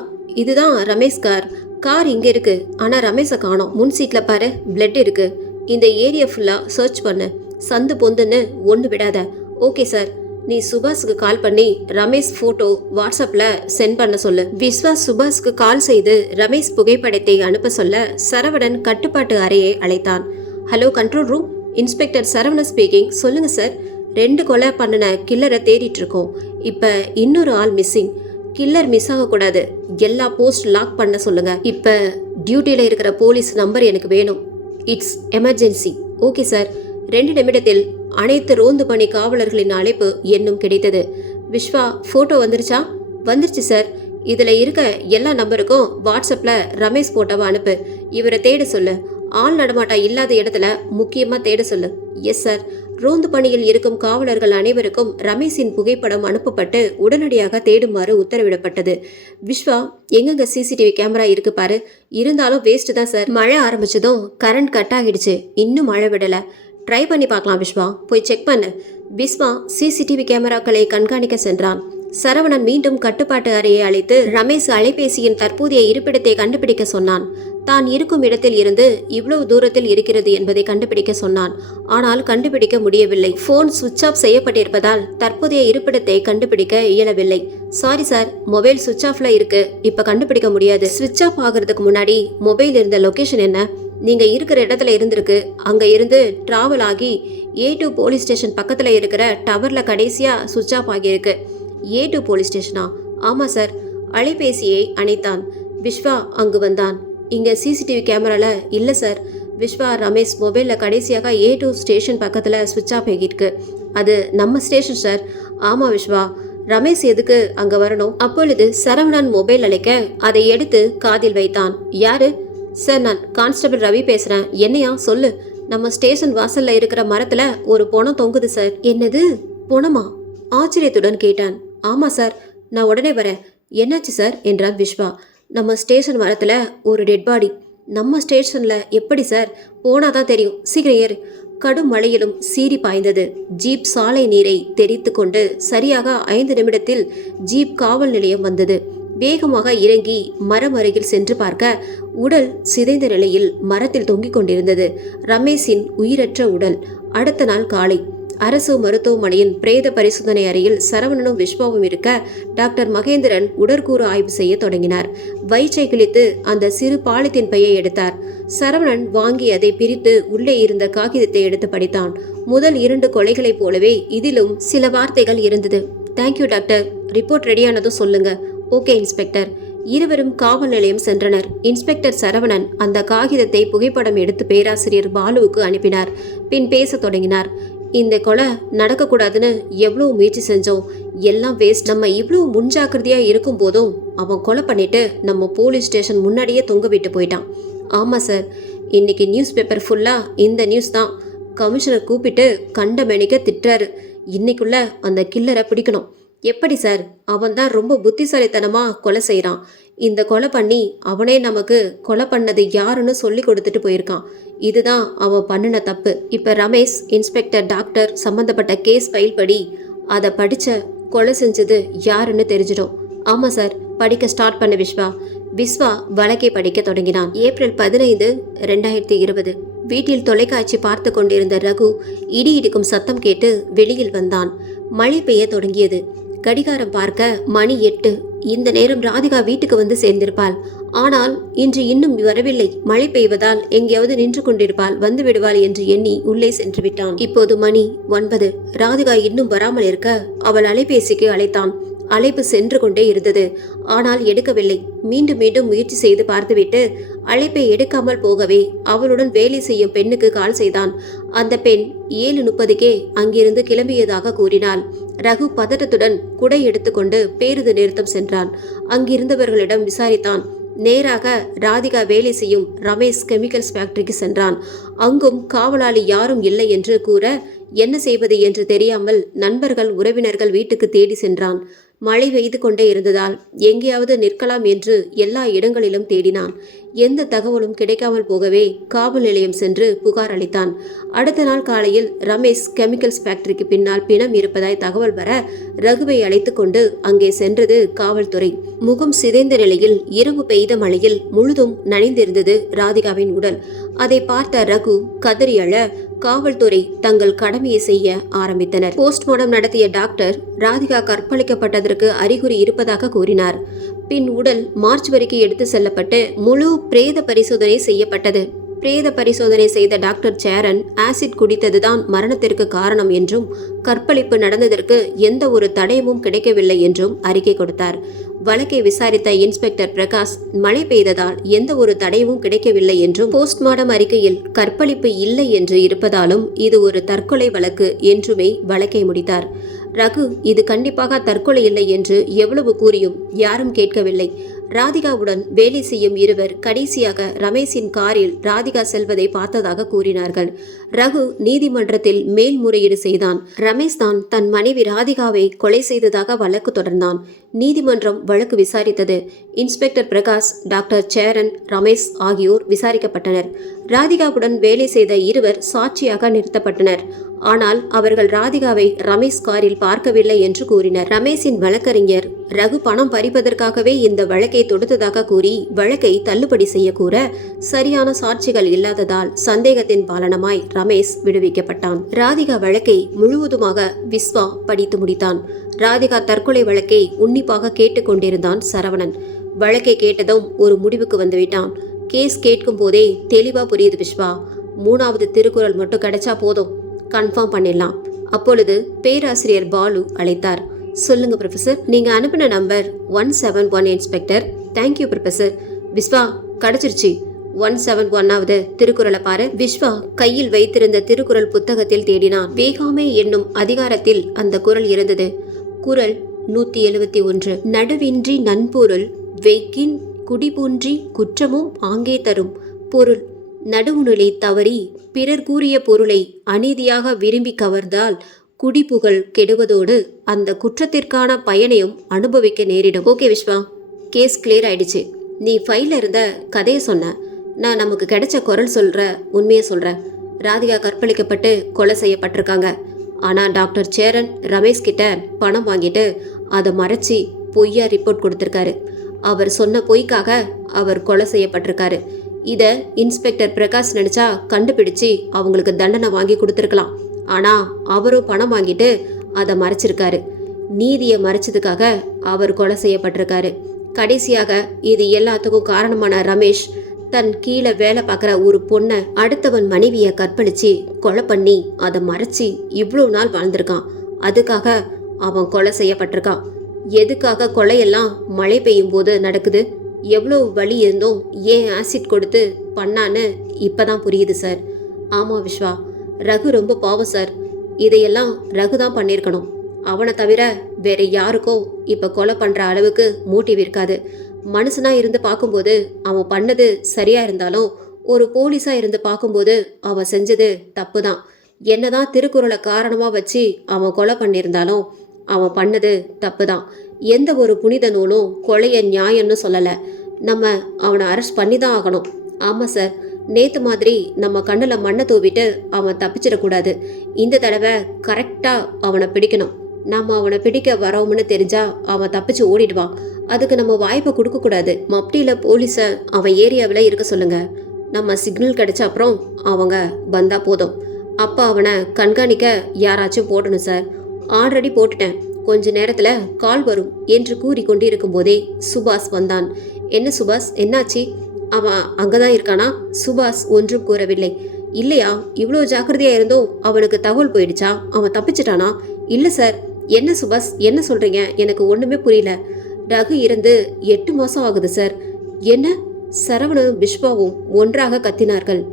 இதுதான் ரமேஷ் கார். கார் இங்கே இருக்கு, ஆனால் ரமேஷை காணோம். முன் சீட்டில் பாரு, பிளட் இருக்கு. இந்த ஏரியா ஃபுல்லாக சர்ச் பண்ணு. சந்து பொந்துன்னு ஒன்று விடாத. Okay sir. நீ சுபாஷுக்கு கால் பண்ணி ரமேஷ் ஃபோட்டோ வாட்ஸ்அப்பில் சென்ட் பண்ண சொல்லு. விஸ்வா சுபாஷுக்கு கால் செய்து ரமேஷ் புகைப்படத்தை அனுப்ப சொல்ல சரவணன் கட்டுப்பாட்டு அறையை அழைத்தான். Hello, control room. Inspector Saravanan speaking. சொல்லுங்க சார். 2 கொலை பண்ணின கில்லரை தேடிட்டு இருக்கோம். இப்போ இன்னொரு ஆள் மிஸ்ஸிங். கில்லர் மிஸ் ஆகக்கூடாது. எல்லா போஸ்ட் லாக் பண்ண சொல்லுங்க. இப்போ டியூட்டியில் இருக்கிற போலீஸ் நம்பர் எனக்கு வேணும். It's emergency. Okay sir. 2 நிமிடத்தில் அனைத்து ரோந்து பணி காவலர்களின் அழைப்பு என்னும் கிடைத்தது. விஸ்வா ஃபோட்டோ வந்துருச்சா? வந்துருச்சு சார். இதில் இருக்க எல்லா நம்பருக்கும் வாட்ஸ்அப்பில் ரமேஷ் ஃபோட்டோவை அனுப்பு. இவரை தேட சொல்லு. ஆள் நடமாட்டம் இல்லாத இடத்துல முக்கியமாக தேட சொல்லு. Yes sir. ரோந்து பணியில் இருக்கும் காவலர்கள் அனைவருக்கும் ரமேஷின் புகைப்படம் அனுப்பப்பட்டு உடனடியாக தேடுமாறு உத்தரவிடப்பட்டது. விஸ்வா, எங்கெங்க சிசிடிவி கேமரா இருக்கு பாரு. இருந்தாலும் வேஸ்ட் தான் சார். மழை ஆரம்பிச்சதும் கரண்ட் கட் ஆகிடுச்சு. இன்னும் மழை விடலை. ட்ரை பண்ணி பார்க்கலாம் விஸ்வா. போய் செக் பண்ணு. விஸ்வா சிசிடிவி கேமராக்களை கண்காணிக்க சென்றான். சரவணன் மீண்டும் கட்டுப்பாட்டு அறையை அழைத்து ரமேஷ் அலைபேசியின் தற்போதைய இருப்பிடத்தை கண்டுபிடிக்க சொன்னான். தான் இருக்கும் இடத்தில் இருந்து இவ்வளவு தூரத்தில் இருக்கிறது என்பதை கண்டுபிடிக்க சொன்னான். ஆனால் கண்டுபிடிக்க முடியவில்லை. போன் சுவிட்ச் ஆஃப் செய்யப்பட்டிருப்பதால் தற்போதைய இருப்பிடத்தை கண்டுபிடிக்க இயலவில்லை. சாரி சார், மொபைல் சுவிட்ச் ஆஃப்ல இருக்கு, இப்ப கண்டுபிடிக்க முடியாது. சுவிட்ச் ஆஃப் ஆகிறதுக்கு முன்னாடி மொபைல் இருந்த லொகேஷன் என்ன? நீங்க இருக்கிற இடத்துல இருந்திருக்கு. அங்க இருந்து டிராவல் ஆகி A2 போலீஸ் ஸ்டேஷன் பக்கத்துல இருக்கிற டவர்ல கடைசியா சுவிட்ச் ஆஃப் ஆகியிருக்கு. A2 police ஸ்டேஷனா? ஆமா சார். அலைபேசியை அணைத்தான். விஸ்வா அங்கு வந்தான். இங்க CCTV கேமரால இல்ல சார். விஸ்வா, ரமேஷ் மொபைல்ல கடைசியாக A2 ஸ்டேஷன் பக்கத்துல சுவிட்ச் ஆஃப் ஆகியிருக்கு. அது நம்ம ஸ்டேஷன் சார். ஆமா விஸ்வா. ரமேஷ் எதுக்கு அங்க வரணும்? அப்பொழுது சரவணன் மொபைல் அழைக்க அதை எடுத்து காதில் வைத்தான். யாரு? சார், நான் கான்ஸ்டபிள் ரவி பேசுறேன். என்னையா சொல்லு. நம்ம ஸ்டேஷன் வாசல்ல இருக்கிற மரத்துல ஒரு பொணம் தொங்குது சார். என்னது, பொணமா? ஆச்சரியத்துடன் கேட்டான். ஆமா சார், நான் உடனே வரேன். என்னாச்சு சார் என்றான் விஸ்வா. நம்ம ஸ்டேஷன் மரத்துல ஒரு டெட் பாடி. நம்ம ஸ்டேஷன்ல எப்படி சார்? போனாதான் தெரியும். சீக்கிரம் ஏறு. கடும் மழையிலும் சீறி பாய்ந்தது. ஜீப் சாலை நீரை தெரித்து கொண்டு சரியாக 5 நிமிடத்தில் ஜீப் காவல் நிலையம் வந்தது. வேகமாக இறங்கி மரம் அருகில் சென்று பார்க்க உடல் சிதைந்த நிலையில் மரத்தில் தொங்கிக் கொண்டிருந்தது. ரமேஷின் உயிரற்ற உடல். அடுத்த நாள் காலை அரசு மருத்துவமனையின் பிரேத பரிசோதனை அறையில் சரவணனும் விஸ்வாவும் இருக்க டாக்டர் மகேந்திரன் உடற்கூறு ஆய்வு செய்ய தொடங்கினார். வயிற்றை கிழித்து அந்த சிறு பாலித்தீன் பையை எடுத்தார். சரவணன் வாங்கி அதை பிரித்து உள்ளே இருந்த காகிதத்தை எடுத்து படித்தான். முதல் 2 கொலைகளைப் போலவே இதிலும் சில வார்த்தைகள் இருந்தது. தேங்க்யூ டாக்டர், ரிப்போர்ட் ரெடியானதும் சொல்லுங்க. Okay inspector. இருவரும் காவல் நிலையம் சென்றனர். இன்ஸ்பெக்டர் சரவணன் அந்த காகிதத்தை புகைப்படம் எடுத்து பேராசிரியர் பாலுவுக்கு அனுப்பினார். பின் பேச தொடங்கினார். இந்த கொலை நடக்கக்கூடாதுன்னு எவ்வளோ முயற்சி செஞ்சோம், எல்லாம் வேஸ்ட். நம்ம இவ்வளோ முன்ஜாக்கிரதையா இருக்கும் போதும் அவன் கொலை பண்ணிட்டு நம்ம போலீஸ் ஸ்டேஷன் முன்னாடியே தொங்க விட்டு போயிட்டான். ஆமா சார், இன்னைக்கு நியூஸ் பேப்பர் ஃபுல்லா இந்த நியூஸ் தான். கமிஷனர் கூப்பிட்டு கண்ட மெனிக்க திட்டுறாரு. இன்னைக்குள்ள அந்த கில்லரை பிடிக்கணும். எப்படி சார்? அவன் தான் ரொம்ப புத்திசாலித்தனமா கொலை செய்கிறான். இந்த கொலை பண்ணி அவனே நமக்கு கொலை பண்ணது யாருன்னு சொல்லி கொடுத்துட்டு போயிருக்கான். இதுதான் அவன் பண்ணின தப்பு. இப்போ ரமேஷ், இன்ஸ்பெக்டர், டாக்டர் சம்மந்தப்பட்ட கேஸ் ஃபைல் படி அதை படித்த கொலை செஞ்சது யாருன்னு தெரிஞ்சிடும். ஆமாம் சார், படிக்க ஸ்டார்ட் பண்ண விஸ்வா. விஸ்வா வழக்கை படிக்க தொடங்கினான். ஏப்ரல் 15, 2020. வீட்டில் தொலைக்காட்சி பார்த்து கொண்டிருந்த ரகு இடி இடிக்கும் சத்தம் கேட்டு வெளியில் வந்தான். மழை பெய்ய தொடங்கியது. கடிகாரம் பார்க்க மணி 8. இந்த நேரம் ராதிகா வீட்டுக்கு வந்து சேர்ந்திருப்பாள். ஆனால் இன்று இன்னும் வரவில்லை. மழை பெய்வதால் எங்கேயாவது நின்று கொண்டிருப்பாள், வந்து விடுவாள் என்று எண்ணி உள்ளே சென்று விட்டான். இப்போது மணி 9. ராதிகா இன்னும் வராமல் இருக்க அவள் அலைபேசிக்கு அழைத்தான். அழைப்பு சென்று கொண்டே இருந்தது. ஆனால் எடுக்கவில்லை. மீண்டும் மீண்டும் முயற்சி செய்து பார்த்துவிட்டு அழைப்பை எடுக்காமல் போகவே அவளுடன் வேலை செய்யும் பெண்ணுக்கு கால் செய்தான். அந்த பெண் 7:30க்கே அங்கிருந்து கிளம்பியதாக கூறினாள். ரகு பதட்டத்துடன் குடை எடுத்துக்கொண்டு பேருந்து நிறுத்தம் சென்றான். அங்கிருந்தவர்களிடம் விசாரித்தான். நேராக ராதிகா வேலை செய்யும் ரமேஷ் கெமிக்கல்ஸ் ஃபேக்டரிக்கு சென்றான். அங்கும் காவலாளி யாரும் இல்லை என்று கூற என்ன செய்வது என்று தெரியாமல் நண்பர்கள், உறவினர்கள் வீட்டுக்கு தேடி சென்றான். மழை பெய்து கொண்டே இருந்ததால் எங்கேயாவது நிற்கலாம் என்று எல்லா இடங்களிலும் தேடினான். எந்த தகவலும் கிடைக்காமல் போகவே காவல் நிலையம் சென்று புகார் அளித்தான். அடுத்த நாள் காலையில் ரமேஷ் கெமிக்கல்ஸ் ஃபேக்டரிக்கு பின்னால் பிணம் இருப்பதாய் தகவல் வர ரகுவை அழைத்து கொண்டு அங்கே சென்றது காவல்துறை. முகம் சிதைந்த நிலையில் இரவு பெய்த மழையில் முழுதும் நனைந்திருந்தது ராதிகாவின் உடல். அதை பார்த்த ரகு கதறி அழ காவல்துறை தங்கள் கடமையை செய்ய ஆரம்பித்தனர். போஸ்ட்மார்டம் நடத்திய டாக்டர் ராதிகா கற்பழிக்கப்பட்டதற்கு அறிகுறி இருப்பதாக கூறினார். பின் உடல் மார்ச்சுவரிக்கு எடுத்து செல்லப்பட்டு முழு பிரேத பரிசோதனை செய்யப்பட்டது. பிரேத பரிசோதனை செய்த டாக்டர் சேரன் ஆசிட் குடித்ததுதான் மரணத்திற்கு காரணம் என்றும் கற்பழிப்பு நடந்ததற்கு எந்த ஒரு தடயமும் கிடைக்கவில்லை என்றும் அறிக்கை கொடுத்தார். வழக்கை விசாரித்த இன்ஸ்பெக்டர் பிரகாஷ் மழை பெய்ததால் எந்த ஒரு தடயமும் கிடைக்கவில்லை என்றும் போஸ்ட்மார்டம் அறிக்கையில் கற்பழிப்பு இல்லை என்று இருப்பதாலும் இது ஒரு தற்கொலை வழக்கு என்றுமே வழக்கை முடித்தார். ரகு இது கண்டிப்பாக தற்கொலை இல்லை என்று எவ்வளவு கூறியும் யாரும் கேட்கவில்லை. ராதிகாவுடன் வேலை செய்யும் இருவர் கடைசியாக ரமேஷின் காரில் ராதிகா செல்வதை பார்த்ததாக கூறினார்கள். ரகு நீதிமன்றத்தில் மேல்முறையீடு செய்தான். ரமேஷ் தான் தன் மனைவி ராதிகாவை கொலை செய்ததாக வழக்கு தொடர்ந்தான். நீதிமன்றம் வழக்கு விசாரித்தது. இன்ஸ்பெக்டர் பிரகாஷ், டாக்டர் சேரன், ரமேஷ் ஆகியோர் விசாரிக்கப்பட்டனர். ராதிகாவுடன் வேலை செய்த இருவர் சாட்சியாக நிறுத்தப்பட்டனர். ஆனால் அவர்கள் ராதிகாவை ரமேஷ் காரில் பார்க்கவில்லை என்று கூறினர். ரமேஷின் வழக்கறிஞர் ரகு பணம் பறிப்பதற்காகவே இந்த வழக்கை தொடுத்ததாக கூறி வழக்கை தள்ளுபடி செய்ய கூற, சரியான சாட்சிகள் இல்லாததால் சந்தேகத்தின் பாலனமாய் ரமேஷ் விடுவிக்கப்பட்டான். ராதிகா வழக்கை முழுவதுமாக விஸ்வா படித்து முடித்தான். ராதிகா தற்கொலை வழக்கை உன்னிப்பாக கேட்டுக்கொண்டிருந்தான் சரவணன். வழக்கை கேட்டதும் ஒரு முடிவுக்கு வந்துவிட்டான். கேஸ் கேட்கும் போதே தெளிவா புரியுது விஸ்வா, 3வது திருக்குறள் மட்டும் கிடைச்சா போதும், கன்ஃபார்ம் பண்ணிடலாம். அப்பொழுது பேராசிரியர் பாலு அழைத்தார். சொல்லுங்க ப்ரொஃபசர், நீங்க அனுப்பின number 171 inspector. Thank you professor. Viswa, கிடைச்சிருச்சு. 171வது திருக்குறளை பாரு. விஸ்வா கையில் வைத்திருந்த திருக்குறள் புத்தகத்தில் தேடினான். வேகாமை என்னும் அதிகாரத்தில் அந்த குறள் இருந்தது. குறள் 171. நடுவின்றி நன்பொருள் வெய்கின் குடிபூன்றி குற்றமும் ஆங்கே தரும். பொருள்: நடுவுநிலை தவறி பிறர் கூறிய பொருளை அநீதியாக விரும்பி கவர்ந்தால் குடிப்புகழ் கெடுவதோடு அந்த குற்றத்திற்கான பயனையும் அனுபவிக்க நேரிடும். ஓகே விஸ்வா, கேஸ் கிளியர் ஆயிடுச்சு. நீ ஃபைல்ல இருந்த கதையை சொன்ன, நான் நமக்கு கிடைச்ச குரல் சொல்ற உண்மையை சொல்றேன். ராதிகா கற்பழிக்கப்பட்டு கொலை செய்யப்பட்டிருக்காங்க. ஆனால் டாக்டர் சேரன் ரமேஷ் கிட்ட பணம் வாங்கிட்டு அதை மறைச்சி பொய்யா ரிப்போர்ட் கொடுத்துருக்காரு. அவர் சொன்ன பொய்க்காக அவர் கொலை செய்யப்பட்டிருக்காரு. இதை இன்ஸ்பெக்டர் பிரகாஷ் நினைச்சா கண்டுபிடிச்சு அவங்களுக்கு தண்டனை வாங்கி கொடுத்துருக்கலாம். ஆனால் அவரும் பணம் வாங்கிட்டு அதை மறைச்சிருக்காரு. நீதியை மறைச்சதுக்காக அவர் கொலை செய்யப்பட்டிருக்காரு. கடைசியாக இது எல்லாத்துக்கும் காரணமான ரமேஷ் தன் கீழே வேலை பார்க்குற ஒரு பொண்ணை அடுத்தவன் மனைவியை கற்பழிச்சு கொலை பண்ணி அதை மறைச்சி இவ்வளோ நாள் வாழ்ந்திருக்கான். அதுக்காக அவன் கொலை செய்யப்பட்டிருக்கான். எதுக்காக கொலையெல்லாம் மழை பெய்யும் போது நடக்குது? எவ்வளோ வலி இருந்தும் ஏன் ஆசிட் கொடுத்து பண்ணான்னு இப்போதான் புரியுது சார். ஆமாம் விஸ்வா, ரகு ரொம்ப பாவம் சார். இதையெல்லாம் ரகு தான் பண்ணியிருக்கணும். அவனை தவிர வேற யாருக்கோ இப்போ கொலை பண்ணுற அளவுக்கு மோட்டிவ் இருக்காது. மனுஷனாக இருந்து பார்க்கும்போது அவன் பண்ணது சரியாக இருந்தாலும் ஒரு போலீஸாக இருந்து பார்க்கும்போது அவன் செஞ்சது தப்பு தான். என்னதான் திருக்குறளை காரணமாக வச்சு அவன் கொலை பண்ணியிருந்தாலும் அவன் பண்ணது தப்பு தான். எந்த ஒரு புனித நூலும் கொலையை நியாயம்னு சொல்லலை. நம்ம அவனை அரெஸ்ட் பண்ணி தான் ஆகணும். ஆமாம் சார், நேற்று மாதிரி நம்ம கண்ணில் மண்ணை தூவிட்டு அவன் தப்பிச்சிடக்கூடாது. இந்த தடவை கரெக்டாக அவனை பிடிக்கணும். நம்ம அவனை பிடிக்க வரோம்னு தெரிஞ்சா அவன் தப்பிச்சு ஓடிடுவான். அதுக்கு நம்ம வாய்ப்பை கொடுக்கக்கூடாது. மப்டியில் போலீஸை அவன் ஏரியாவில் இருக்க சொல்லுங்க. நம்ம சிக்னல் கிடைச்ச அப்புறம் அவங்க வந்தா போதும். அப்போ அவனை கண்காணிக்க யாராச்சும் போடணும் சார். ஆல்ரெடி போட்டுட்டேன், கொஞ்ச நேரத்தில் கால் வரும் என்று கூறி கொண்டிருக்கும் போதே சுபாஷ் வந்தான். என்ன சுபாஷ், என்னாச்சு? அவன் அங்கதான் இருக்கானா? சுபாஷ் ஒன்றும் கூறவில்லை. இல்லையா, இவ்வளோ ஜாக்கிரதையா இருந்தோம் அவனுக்கு தகவல் போயிடுச்சா? அவன் தப்பிச்சிட்டானா? இல்லை சார். என்ன சுபாஷ், என்ன சொல்றீங்க? எனக்கு ஒண்ணுமே புரியல. ரகு இருந்து 8 மாசம் ஆகுது சார். என்ன? சரவணனும் விஸ்வாவும் ஒன்றாக கத்தினார்கள்.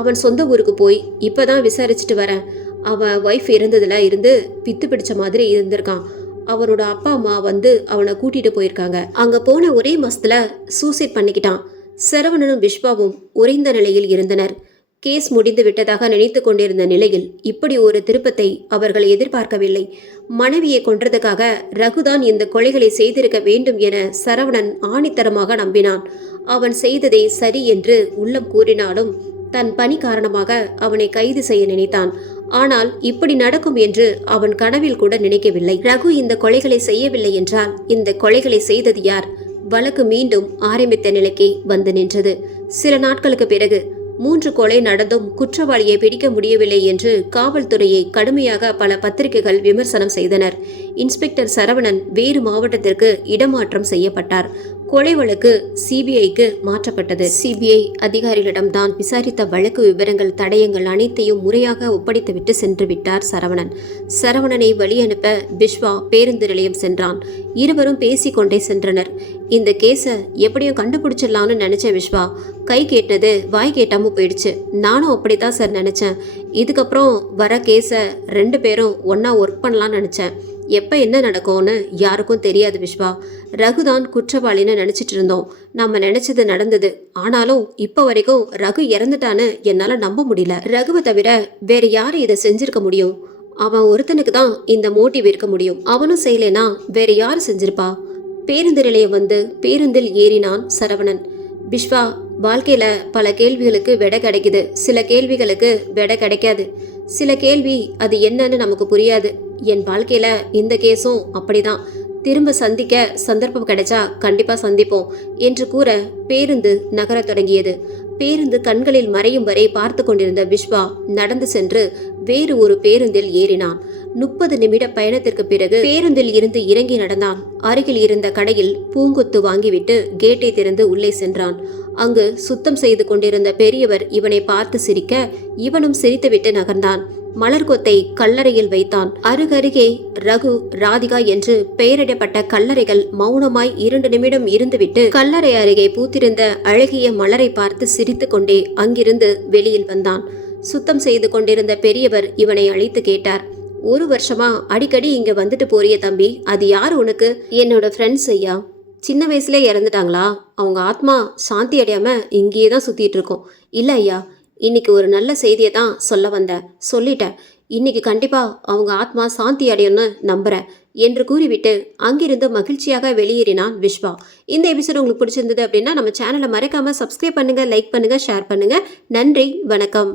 அவன் சொந்த ஊருக்கு போய் இப்பதான் விசாரிச்சுட்டு வரேன். அவன் ஒய்ஃப் இறந்ததுல இருந்து பித்து பிடிச்ச மாதிரி இருந்திருக்கான். அவனோட அப்பா அம்மா வந்து அவனை கூட்டிட்டு போயிருக்காங்க. அங்க போன ஒரே மாசத்துல சூசைட் பண்ணிக்கிட்டான். சரவணனும் விஸ்வாவும் உறைந்த நிலையில் இருந்தனர். கேஸ் முடிந்து விட்டதாக நினைத்து கொண்டிருந்த நிலையில் இப்படி ஒரு திருப்பத்தை அவர்கள் எதிர்பார்க்கவில்லை. மனைவியை கொன்றதுக்காக ரகுதான் இந்த கொலைகளை செய்திருக்க வேண்டும் என சரவணன் ஆணித்தரமாக நம்பினான். அவன் செய்ததே சரி என்று உள்ளம் கூறினாலும் தன் பணி காரணமாக அவனை கைது செய்ய நினைத்தான். ஆனால் இப்படி நடக்கும் என்று அவன் கனவில் கூட நினைக்கவில்லை. ரகு இந்த கொலைகளை செய்யவில்லை என்றால் இந்த கொலைகளை செய்தது யார்? வழக்கு மீண்டும் ஆரம்பித்த நிலைக்கு வந்து நின்றது. சில நாட்களுக்கு பிறகு 3 கொலை நடந்தும் குற்றவாளியை பிடிக்க முடியவில்லை என்று காவல்துறையை கடுமையாக பல பத்திரிகைகள் விமர்சனம் செய்தனர். இன்ஸ்பெக்டர் சரவணன் வேறு மாவட்டத்திற்கு இடமாற்றம் செய்யப்பட்டார். கொலை வழக்கு சிபிஐக்கு மாற்றப்பட்டது. சிபிஐ அதிகாரிகளிடம்தான் விசாரித்த வழக்கு விவரங்கள், தடயங்கள் அனைத்தையும் முறையாக ஒப்படைத்துவிட்டு சென்று விட்டார் சரவணன். சரவணனை வழி அனுப்ப விஸ்வா பேருந்து நிலையம் சென்றான். இருவரும் பேசிக்கொண்டே சென்றனர். இந்த கேஸை எப்படியும் கண்டுபிடிச்சிடலாம்னு நினைச்ச விஸ்வா கை கேட்டது வாய் கேட்டாம போயிடுச்சு. நானும் அப்படித்தான் சார் நினைச்சேன். இதுக்கப்புறம் வர கேஸை 2 பேரும் ஒன்னா ஒர்க் பண்ணலாம்னு நினைச்சேன். எப்போ என்ன நடக்கும்னு யாருக்கும் தெரியாது விஸ்வா. ரகுதான் குற்றவாளின்னு நினச்சிட்டு இருந்தோம். நம்ம நினச்சது நடந்தது. ஆனாலும் இப்போ வரைக்கும் ரகு இறந்துட்டான்னு என்னால் நம்ப முடியல. ரகுவை தவிர வேற யாரு இதை செஞ்சிருக்க முடியும்? அவன் ஒருத்தனுக்கு தான் இந்த மோட்டிவ் இருக்க முடியும். அவனும் செய்யலைனா வேற யாரு செஞ்சிருப்பா? பேருந்து நிலையம் வந்து பேருந்தில் ஏறினான் சரவணன். விஸ்வா, வாழ்க்கையில பல கேள்விகளுக்கு விடை கிடைக்குது, சில கேள்விகளுக்கு விடை கிடைக்காது. சில கேள்வி அது என்னன்னு நமக்கு புரியாது. என் வாழ்க்கையில இந்த கேஸும் அப்படிதான். திரும்ப சந்திக்க சந்தர்ப்பம் கிடைச்சா கண்டிப்பா சந்திப்போம் என்று கூற பேருந்து நகரத் தொடங்கியது. பேருந்து கண்களில் மறையும் வரை பார்த்து கொண்டிருந்த விஸ்வா நடந்து சென்று வேறு ஒரு பேருந்தில் ஏறினான். 30 நிமிட பயணத்திற்கு பிறகு பேருந்தில் இருந்து இறங்கி நடந்தான். அருகில் இருந்த கடையில் பூங்கொத்து வாங்கிவிட்டு கேட்டை திறந்து உள்ளே சென்றான். அங்கு சுத்தம் செய்து கொண்டிருந்த பெரியவர் இவனை பார்த்து சிரிக்க இவனும் சிரித்துவிட்டு நகர்ந்தான். மலர்கொத்தை கல்லறையில் வைத்தான். அருகருகே ரகு, ராதிகா என்று பெயரிடப்பட்ட கல்லறைகள் மௌனமாய் 2 நிமிடம் இருந்துவிட்டு கல்லறை அருகே பூத்திருந்த அழகிய மலரை பார்த்து சிரித்து கொண்டே அங்கிருந்து வெளியில் வந்தான். சுத்தம் செய்து கொண்டிருந்த பெரியவர் இவனை அழைத்து கேட்டார். 1 வருஷமா அடிக்கடி இங்க வந்துட்டு போறிய தம்பி, அது யார் உனக்கு? என்னோட ஃப்ரெண்ட்ஸ் ஐயா. சின்ன வயசுல இறந்துட்டாங்களா? அவங்க ஆத்மா சாந்தி அடையாம இங்கேயே தான் சுத்திட்டு இருக்கோம். இல்ல ஐயா, இன்னைக்கு ஒரு நல்ல செய்தியை தான் சொல்ல வந்தேன். சொல்லிட்டேன். இன்னைக்கு கண்டிப்பா அவங்க ஆத்மா சாந்தி அடையும்னு நம்புறேன் என்று கூறிவிட்டு அங்கிருந்து மகிழ்ச்சியாக வெளியேறினான் விஸ்வா. இந்த எபிசோட் உங்களுக்கு பிடிச்சிருந்தது அப்படின்னா நம்ம சேனலை மறக்காம சப்ஸ்கிரைப் பண்ணுங்க, லைக் பண்ணுங்க, ஷேர் பண்ணுங்க. நன்றி, வணக்கம்.